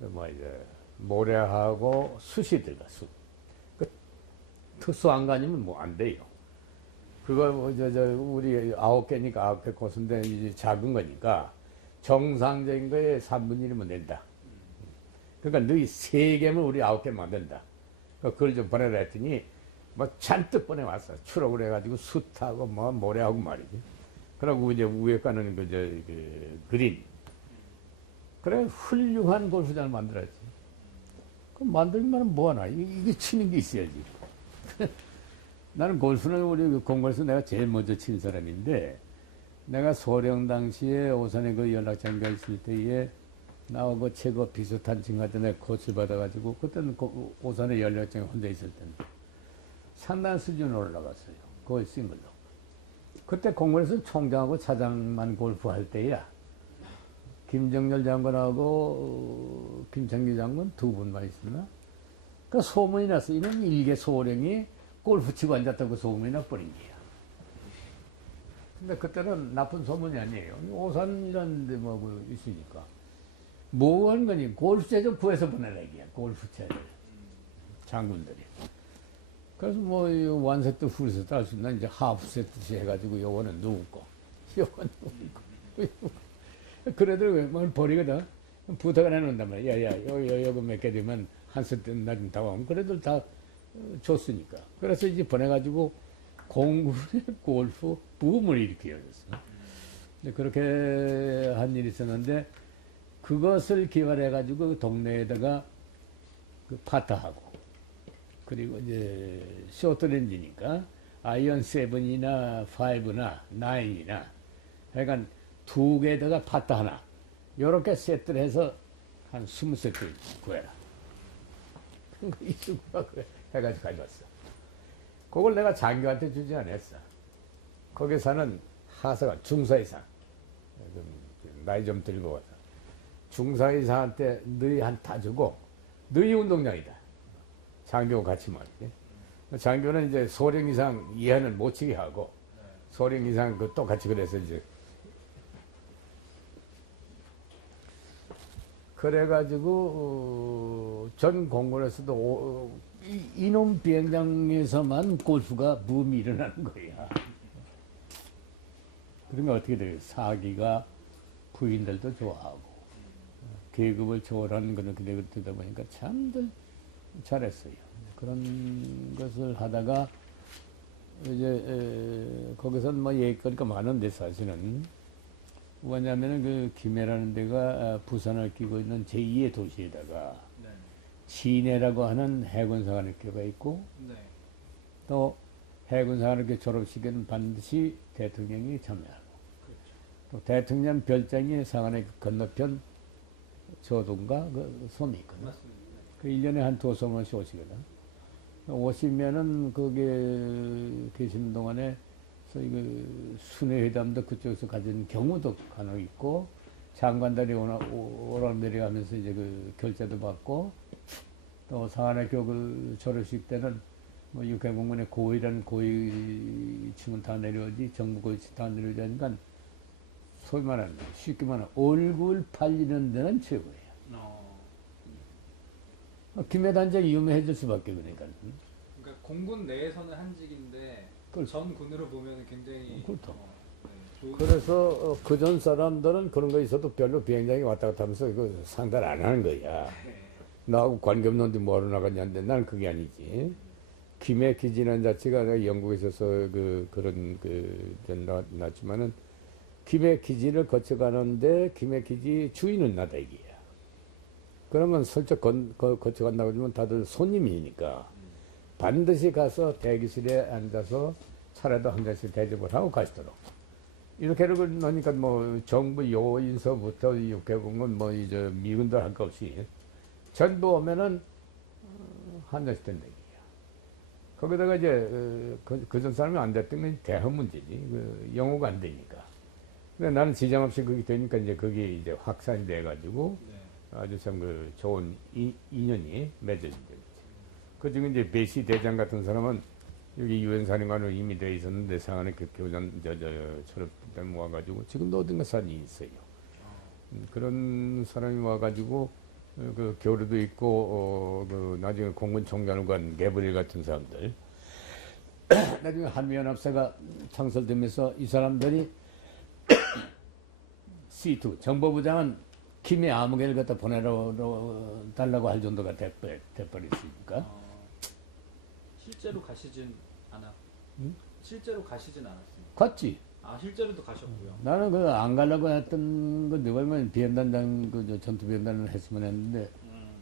이제, 모래하고 숯이 들어가, 숯. 그, 특수 안간이면 뭐 안 돼요. 그거, 우리 9개니까 9개 코스인데, 이제 작은 거니까, 정상적인 거에 3분의 1이면 된다. 그러니까 너희 3개면 우리 9개 만든다. 그걸 좀 보내라 했더니 뭐 잔뜩 보내왔어. 추록을 해가지고 숯하고 뭐 모래하고 말이지. 그러고 이제 위에 가는 그 그린. 그래 훌륭한 골프장을 만들었지. 그럼 만들기만 뭐하나. 이게 치는 게 있어야지. 나는 골프는 우리 공부에서 내가 제일 먼저 친 사람인데, 내가 소령 당시에 오산에 그 연락장가 있을 때에 나하고 최고 비슷한 친구한테 내가 코치를 받아가지고, 그때는 오산에 연락장에 혼자 있을 때는 상당한 수준으로 올라갔어요. 거의 싱글로. 그때 공무원에서 총장하고 차장만 골프할 때야. 김정렬 장관하고 김창규 장관 두 분만 있었나? 그 소문이 났어. 이놈 일개 소령이 골프 치고 앉았다고 소문이 나버린 거야. 근데 그때는 나쁜 소문이 아니에요. 오산이라는 데 뭐 있으니까. 뭐 하는 거니? 골프채 좀 구해서 보내라, 이게. 골프채를. 장군들이. 그래서 뭐, 완세트, 풀세트 할 수 있나? 이제 하프세트씩 해가지고, 요거는 누구 거, 요거는 누구 거. 그래도 웬만하면 버리거든. 부탁을 해놓는단 말이야. 야, 요거 몇 개 되면 한 세트 나중 다 오면. 그래도 다 줬으니까. 그래서 이제 보내가지고, 공군의 골프 붐을 일으켜줬어. 그렇게 한 일이 있었는데, 그것을 기발해가지고 동네에다가 그 파타하고 그리고 이제 쇼트렌지니까 아이언 7이나 5나 9이나 하여간 두 개에다가 파타 하나 요렇게 세트를 해서 한 20세트 구해라. 이 친구가 해가지고 가져왔어. 그걸 내가 장교한테 주지 않았어. 거기 사는 하사관 중사 이상 나이 좀 들고 와서 중사 이상한테 너희 한 타 주고 너희 운동장이다. 장교가 같이 말이지. 장교는 이제 소령 이상 이하는 못 치게 하고 소령 이상 그 똑같이 그래서 이제 그래가지고 전 공군에서도 이놈 비행장에서만 골프가 붐이 일어나는 거야. 그러니까 어떻게 돼요? 사기가 부인들도 좋아하고 계급을 초월하는 그런 그러다 보니까 참들 잘했어요. 그런 것을 하다가 이제 거기서는 뭐 얘기거리가 많은데 사실은 뭐냐면은 그 김해라는 데가 부산을 끼고 있는 제2의 도시에다가 네. 진해라고 하는 해군사관학교가 있고 네. 또 해군사관학교 졸업식에는 반드시 대통령이 참여하고 그렇죠. 또 대통령 별장이 상안의 건너편 저동가 그 섬이 있거든. 맞습니다. 그 1년에 한 두세 번씩 오시거든. 오시면은 거기에 계시는 동안에 소위 그 순회회담도 그쪽에서 가진 경우도 간혹 있고 장관들이 오락내리가면서 이제 그 결제도 받고 또 상안학교 그 졸업식 때는 뭐 육해공군의 고위라는 고위층은 다 내려오지 정부 고위층 다 내려오지 하니까 소위 말하는 쉽게 말하면 얼굴 팔리는 데는 최고예요. 김해단장이 유명해질 수밖에 그러니까. 그러니까 공군 내에서는 한직인데 그렇죠. 전 군으로 보면 굉장히 그렇죠. 네, 좋은 그래서 그전 사람들은 그런 거 있어도 별로 비행장에 왔다 갔다 하면서 이거 상대를 안 하는 거야. 네. 나하고 관계없는데 뭐하러 나갔냐는데 난 그게 아니지. 김해 기지라는 자체가 내가 영국에 있어서 그런 났지만은 김해 기지를 거쳐가는데 김해 기지 주인은 나다 이게야. 그러면 슬쩍 거쳐간다고 하면 다들 손님이니까 반드시 가서 대기실에 앉아서 차라도 한 잔씩 대접을 하고 가시도록. 이렇게 놓으니까 뭐 정부 요인서부터 육해공군 뭐 이제 미군들 할 거 없이 전부 오면은 한 잔씩 된다 이게야. 거기다가 이제 그전 사람이 안 됐던 건 대화 문제지. 영어가 안 되니까. 근데 나는 지장 없이 그게 되니까 이제 그게 이제 확산이 돼가지고 네. 아주 참 좋은 인연이 맺어진 거지. 그 중에 이제 배시 대장 같은 사람은 여기 유엔 사령관으로 이미 돼 있었는데 상하에 그 교전 졸업 때 모아가지고 지금도 어딘가 산이 있어요. 그런 사람이 와가지고 그 교류도 있고 그 나중에 공군 총장관 개브릴 같은 사람들 나중에 한미연합사가 창설되면서 이 사람들이 C2 정보부장은 김해 아무개를 갖다 보내달라고 할 정도가 돼버렸으니까. 실제로 가시진 않았. 실제로 가시진 않았습니다. 갔지. 실제로도 가셨고요. 나는 안 가려고 했던 거 누가 알면 비행단장 전투 비행단을 했으면 했는데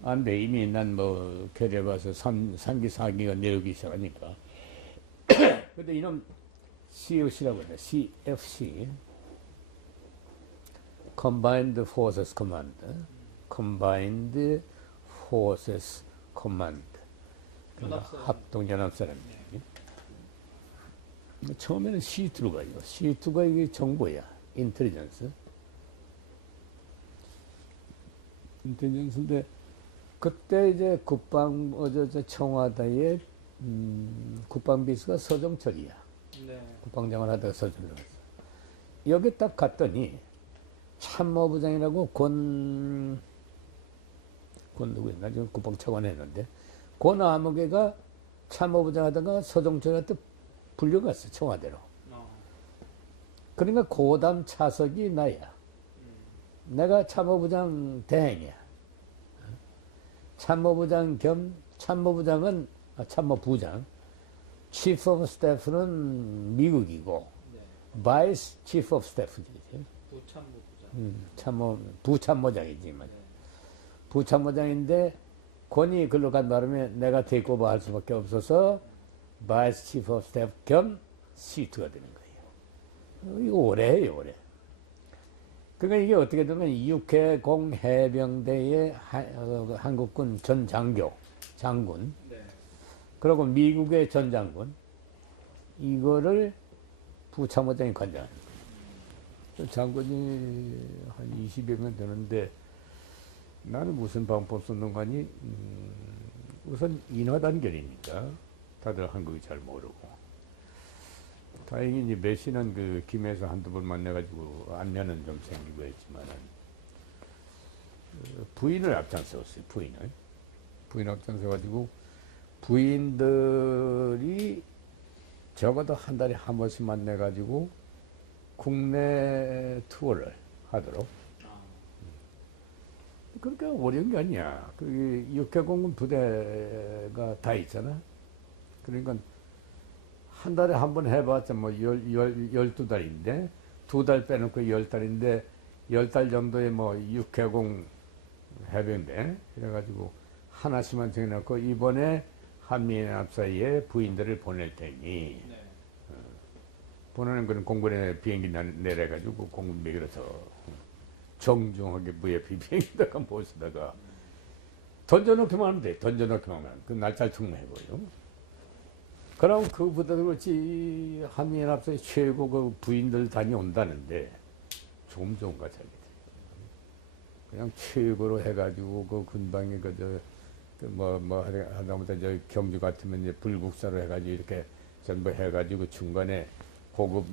안 돼. 이미 난 뭐 캐리어 가서 3기 4기가 내려오기 시작하니까. 근데 이놈 CFC라고 해. CFC Combined Forces Command, Combined Forces Command, 합동연합사랍니다. 처음에는 C2로 가요. C2가 이게 정보야, 인텔리전스. 인텔리전스인데 그때 이제 청와대의 국방비서가 서정철이야. 네. 국방장관 하다가 서정철 갔어. 여기 딱 갔더니 참모부장이라고 권 누구였나? 지금 국방차관 했는데, 권 아무개가 참모부장 하다가 서정철한테 불려갔어, 청와대로. 그러니까 고담 차석이 나야. 내가 참모부장 대행이야. 참모부장 겸, 참모부장은, 참모부장. Chief of Staff는 미국이고, 네. Vice Chief of Staff지. 부참모부장. 부참모장이지. 네. 부참모장인데 권이 글로 간 바람에 내가 테이크오버 할 수밖에 없어서 바이스 치프 오브 스태프 겸 C2가 되는 거예요. 이거 오래 해요, 오래. 그러니까 이게 어떻게 되면 육해공 해병대의 한국군 전 장군, 네. 그리고 미국의 전 장군, 이거를 부참모장이 관장하는 거예요. 장군이 한 20여 명 되는데 나는 무슨 방법 썼는 거니? 우선 인하단결이니까 다들 한국이 잘 모르고. 다행히 이제 메시는 그 김해에서 한두 번 만나가지고 안면은 좀 생기고 했지만은 부인을 앞장세웠어요. 부인 앞장서가지고 부인들이 적어도 한 달에 한 번씩 만나가지고 국내 투어를 하도록. 그렇게 어려운 게 아니야. 그 육해공군 부대가 다 있잖아. 그러니까 한 달에 한 번 해봤자 뭐 12달인데, 2달 빼놓고 10달인데, 10달 정도에 뭐 육해공 해병대, 이래가지고 하나씩만 정해놓고 이번에 한미연합사이에 부인들을 보낼 테니, 네. 보내는 건 공군에 비행기 내려가지고 공군 비행기로서 정중하게 무예비 비행기다가 모시다가 던져놓기만 하면 돼. 던져놓기만 하면. 그 날짜를 특무해고요. 그럼 그 부대도 그렇지 한미연합사의 최고 그 부인들 다녀온다는데 좀 좋은가 자기들. 그냥 최고로 해가지고 그 근방에 뭐 하다못해 저 경주 같으면 이제 불국사로 해가지고 이렇게 전부 해가지고 중간에 고급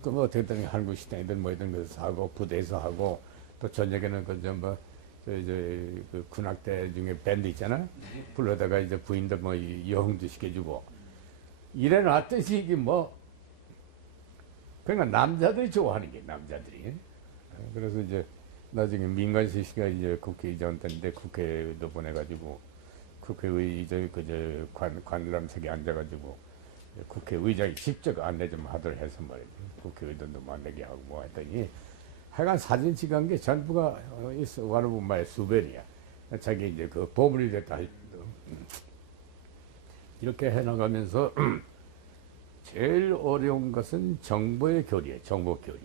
그 어떻게든 한국 식당이든 뭐든 그 사고 부대에서 하고 또 저녁에는 그 군악대 중에 밴드 있잖아. 불러다가 이제 부인들 뭐 여흥도 시켜주고 이래 놨듯이 이게 뭐 그러니까 남자들이 좋아하는 게 남자들이. 그래서 이제 나중에 민관식 씨가 이제 국회의장 됐는데 국회도 보내가지고 국회의장 관람석에 앉아가지고 국회의장이 직접 안내 좀 하도록 해서 말이지. 국회의원도 만나게 하고 뭐 했더니 하여간 사진 찍은 게 전부가 와르분마의 수벨이야. 자기 이제 그 보물이 됐다. 이렇게 해나가면서 제일 어려운 것은 정보의 교류예요. 정보 교류.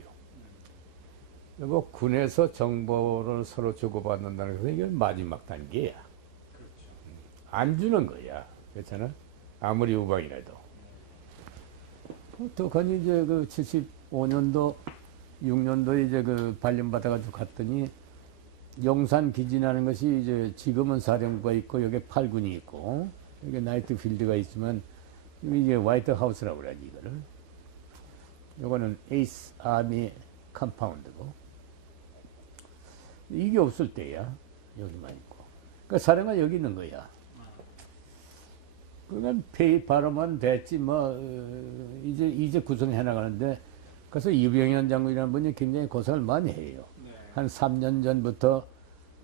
그리고 군에서 정보를 서로 주고받는다는 것은 이게 마지막 단계야. 그렇죠. 안 주는 거야. 그렇잖아? 아무리 우방이라도. 또 건이 이제 그 75년도, 6년도에 이제 그 발령받아가지고 갔더니 용산 기지라는 것이 이제 지금은 사령부가 있고 여기 8군이 있고 여기 나이트 필드가 있지만 이게 화이트 하우스라고 그러지 이거를. 요거는 에이스 아미 컴파운드고 이게 없을 때야. 여기만 있고. 그러니까 사령관 여기 있는 거야. 그러니까 페이 바로만 됐지 뭐 이제 구성해 나가는데 그래서 이병현 장군이라는 분이 굉장히 고생을 많이 해요. 네. 한 3년 전부터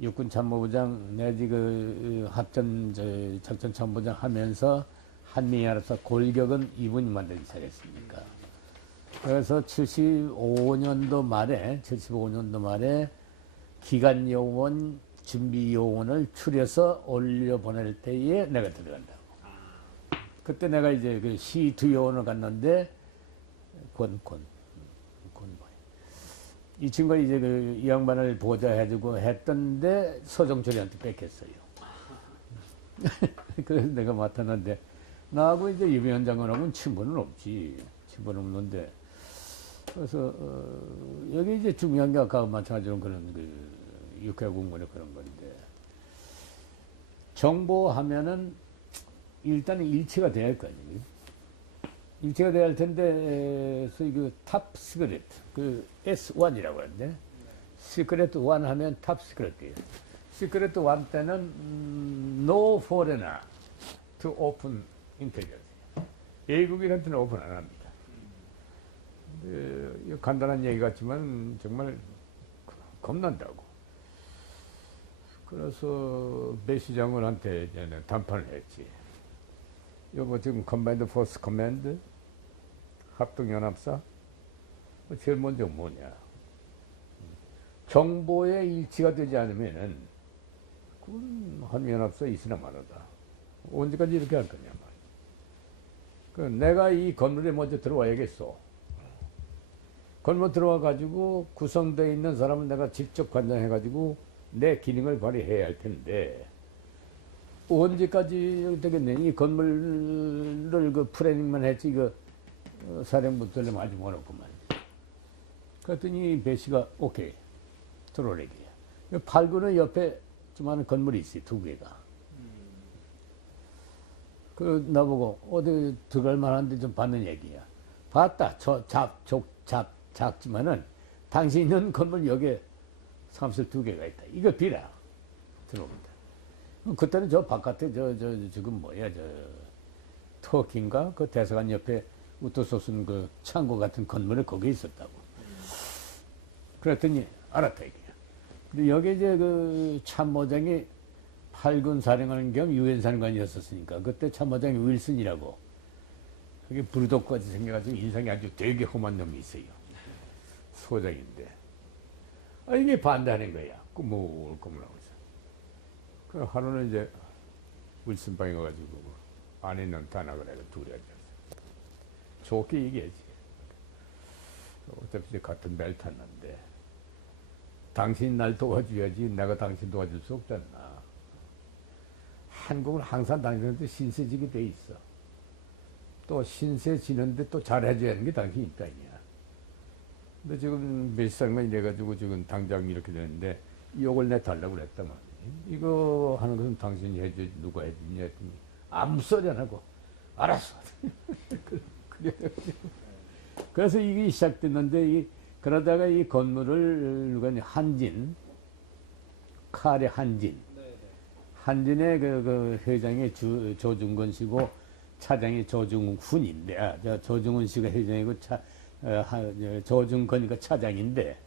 육군 참모부장 내지 그 합전 작전 참모부장 하면서 한미연합사 골격은 이분이 만들기 시작했으니까. 그래서 75년도 말에 기간 요원, 준비 요원을 추려서 올려 보낼 때에 내가 들어간다고. 그때 내가 이제 그 C2 요원을 갔는데 이 친구가 이제 그 이 양반을 보좌해주고 했던데 서정철이한테 뺏겼어요. 그래서 내가 맡았는데 나하고 이제 이병현 장관하고는 친분은 없지. 친분은 없는데 그래서 여기 이제 중요한 게 아까 마찬가지로 그런 그 육해공군의 그런 건데 정보하면은 일단 일치가 돼야 할 거 아니에요. 일치가 돼야 할 텐데, 소위 그 탑 시크릿, 그 S1이라고 하는데, 시크릿 1 하면 탑 시크릿이에요. 시크릿 1 때는, no foreigner to open intelligence. 외국인한테는 오픈 안 합니다. 간단한 얘기 같지만 정말 겁난다고. 그래서 메시 장군한테 담판을 했지. 요거 지금 컨바인드 포스 커맨드 합동연합사 제일 먼저 뭐냐 정보의 일치가 되지 않으면은 그건 한미연합사 있으나 마나다. 언제까지 이렇게 할 거냐 말이야. 그 내가 이 건물에 먼저 들어와야겠어. 건물 들어와 가지고 구성되어 있는 사람은 내가 직접 관장해 가지고 내 기능을 발휘해야 할 텐데 언제까지 되겠네. 이 건물을 그 플래닝만 했지 그 사령부들은 아직 멀었구만. 그랬더니 배 씨가 오케이 들어오래기. 8군은 옆에 조그마한 건물이 있어요. 2개가. 그 나보고 어디 들어갈 만한데 좀 봤는 얘기야. 봤다. 작지만은 당신 있는 건물 여기에 사무실 2개가 있다. 이거 비라. 들어온다. 그때는 저 바깥에 지금 뭐야 터키인가 그 대사관 옆에 우토소슨 그 창고 같은 건물에 거기에 있었다고. 그랬더니 알았다 이게. 근데 여기 이제 그 참모장이 8군 사령관 겸 유엔 사령관이었었으니까 그때 참모장이 윌슨이라고 그게 불독까지 생겨가지고 인상이 아주 되게 험한 놈이 있어요. 소장인데. 아, 이게 반대하는 거야. 꾸물꾸물하고 있어. 그 하루는 이제 윌슨 방에 가가지고 안에 있는 단학을 해가 둘이 앉았어. 좋게 얘기하지. 어차피 이제 같은 배를 탔는데 당신이 날 도와줘야지 내가 당신 도와줄 수 없잖아. 한국은 항상 당신한테 신세지게 돼 있어. 또 신세 지는데 또 잘해줘야 하는 게 당신 입장이야. 근데 지금 메시상만 이래가지고 지금 당장 이렇게 되는데 이걸 내 달라고 그랬단 말이야. 이거 하는 것은 당신이 해줘, 누가 해주냐 했더니 아무 소리 안 하고 알았어. 그래서 이게 시작됐는데 그러다가 이 건물을 누가 한진 칼의 한진 한진의 그 회장이 조중건 씨고 차장이 조중훈인데 조중훈 씨가 회장이고 조중건이가 차장인데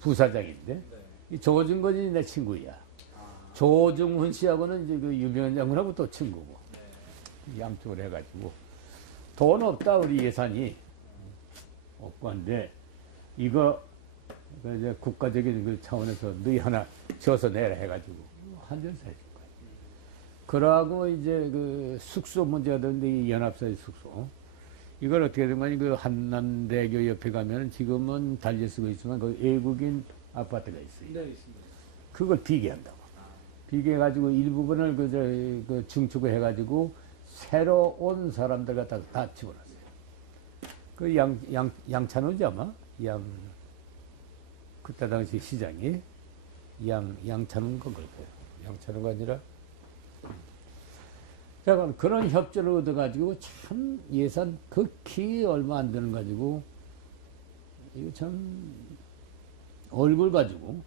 부사장인데 이 조중건이 내 친구야. 조중훈 씨하고는 이제 그 유명한 장군하고 또 친구고 양쪽을 해가지고 돈 없다 우리 예산이 없고 한데 이거 이제 국가적인 그 차원에서 너희 하나 지어서 내라 해가지고 한전사 해줄 거야. 그러고 이제 그 숙소 문제가 되는데 이 연합사의 숙소 이걸 어떻게 된 거니 그 한남대교 옆에 가면 지금은 달려 쓰고 있지만 그 외국인 아파트가 있어요. 네, 있습니다. 그걸 비계한다고. 비계해가지고 일부분을 그 증축을 해가지고 새로 온 사람들 갖다 다 집어넣었어요. 그 양찬호지 아마? 그때 당시 시장이 양찬호인 건 그럴 거예요. 양찬호가 아니라. 자, 그런 협조를 얻어가지고 참 예산 극히 얼마 안 되는 가지고 이거 참 얼굴 가지고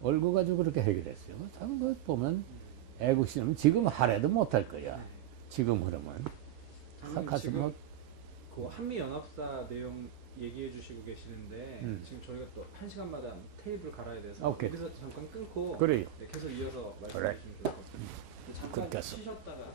그렇게 해결했어요. 참 그 보면 애국심은 지금 하래도 못할 거야. 지금 그러면. 지금 그 한미연합사 내용 얘기해 주시고 계시는데 지금 저희가 또 1시간마다 테이블 갈아야 돼서 오케이. 여기서 잠깐 끊고 그래요. 네, 계속 이어서 말씀해 주시면 좋을 것 같습니다. 잠깐 그렇게 쉬셨다가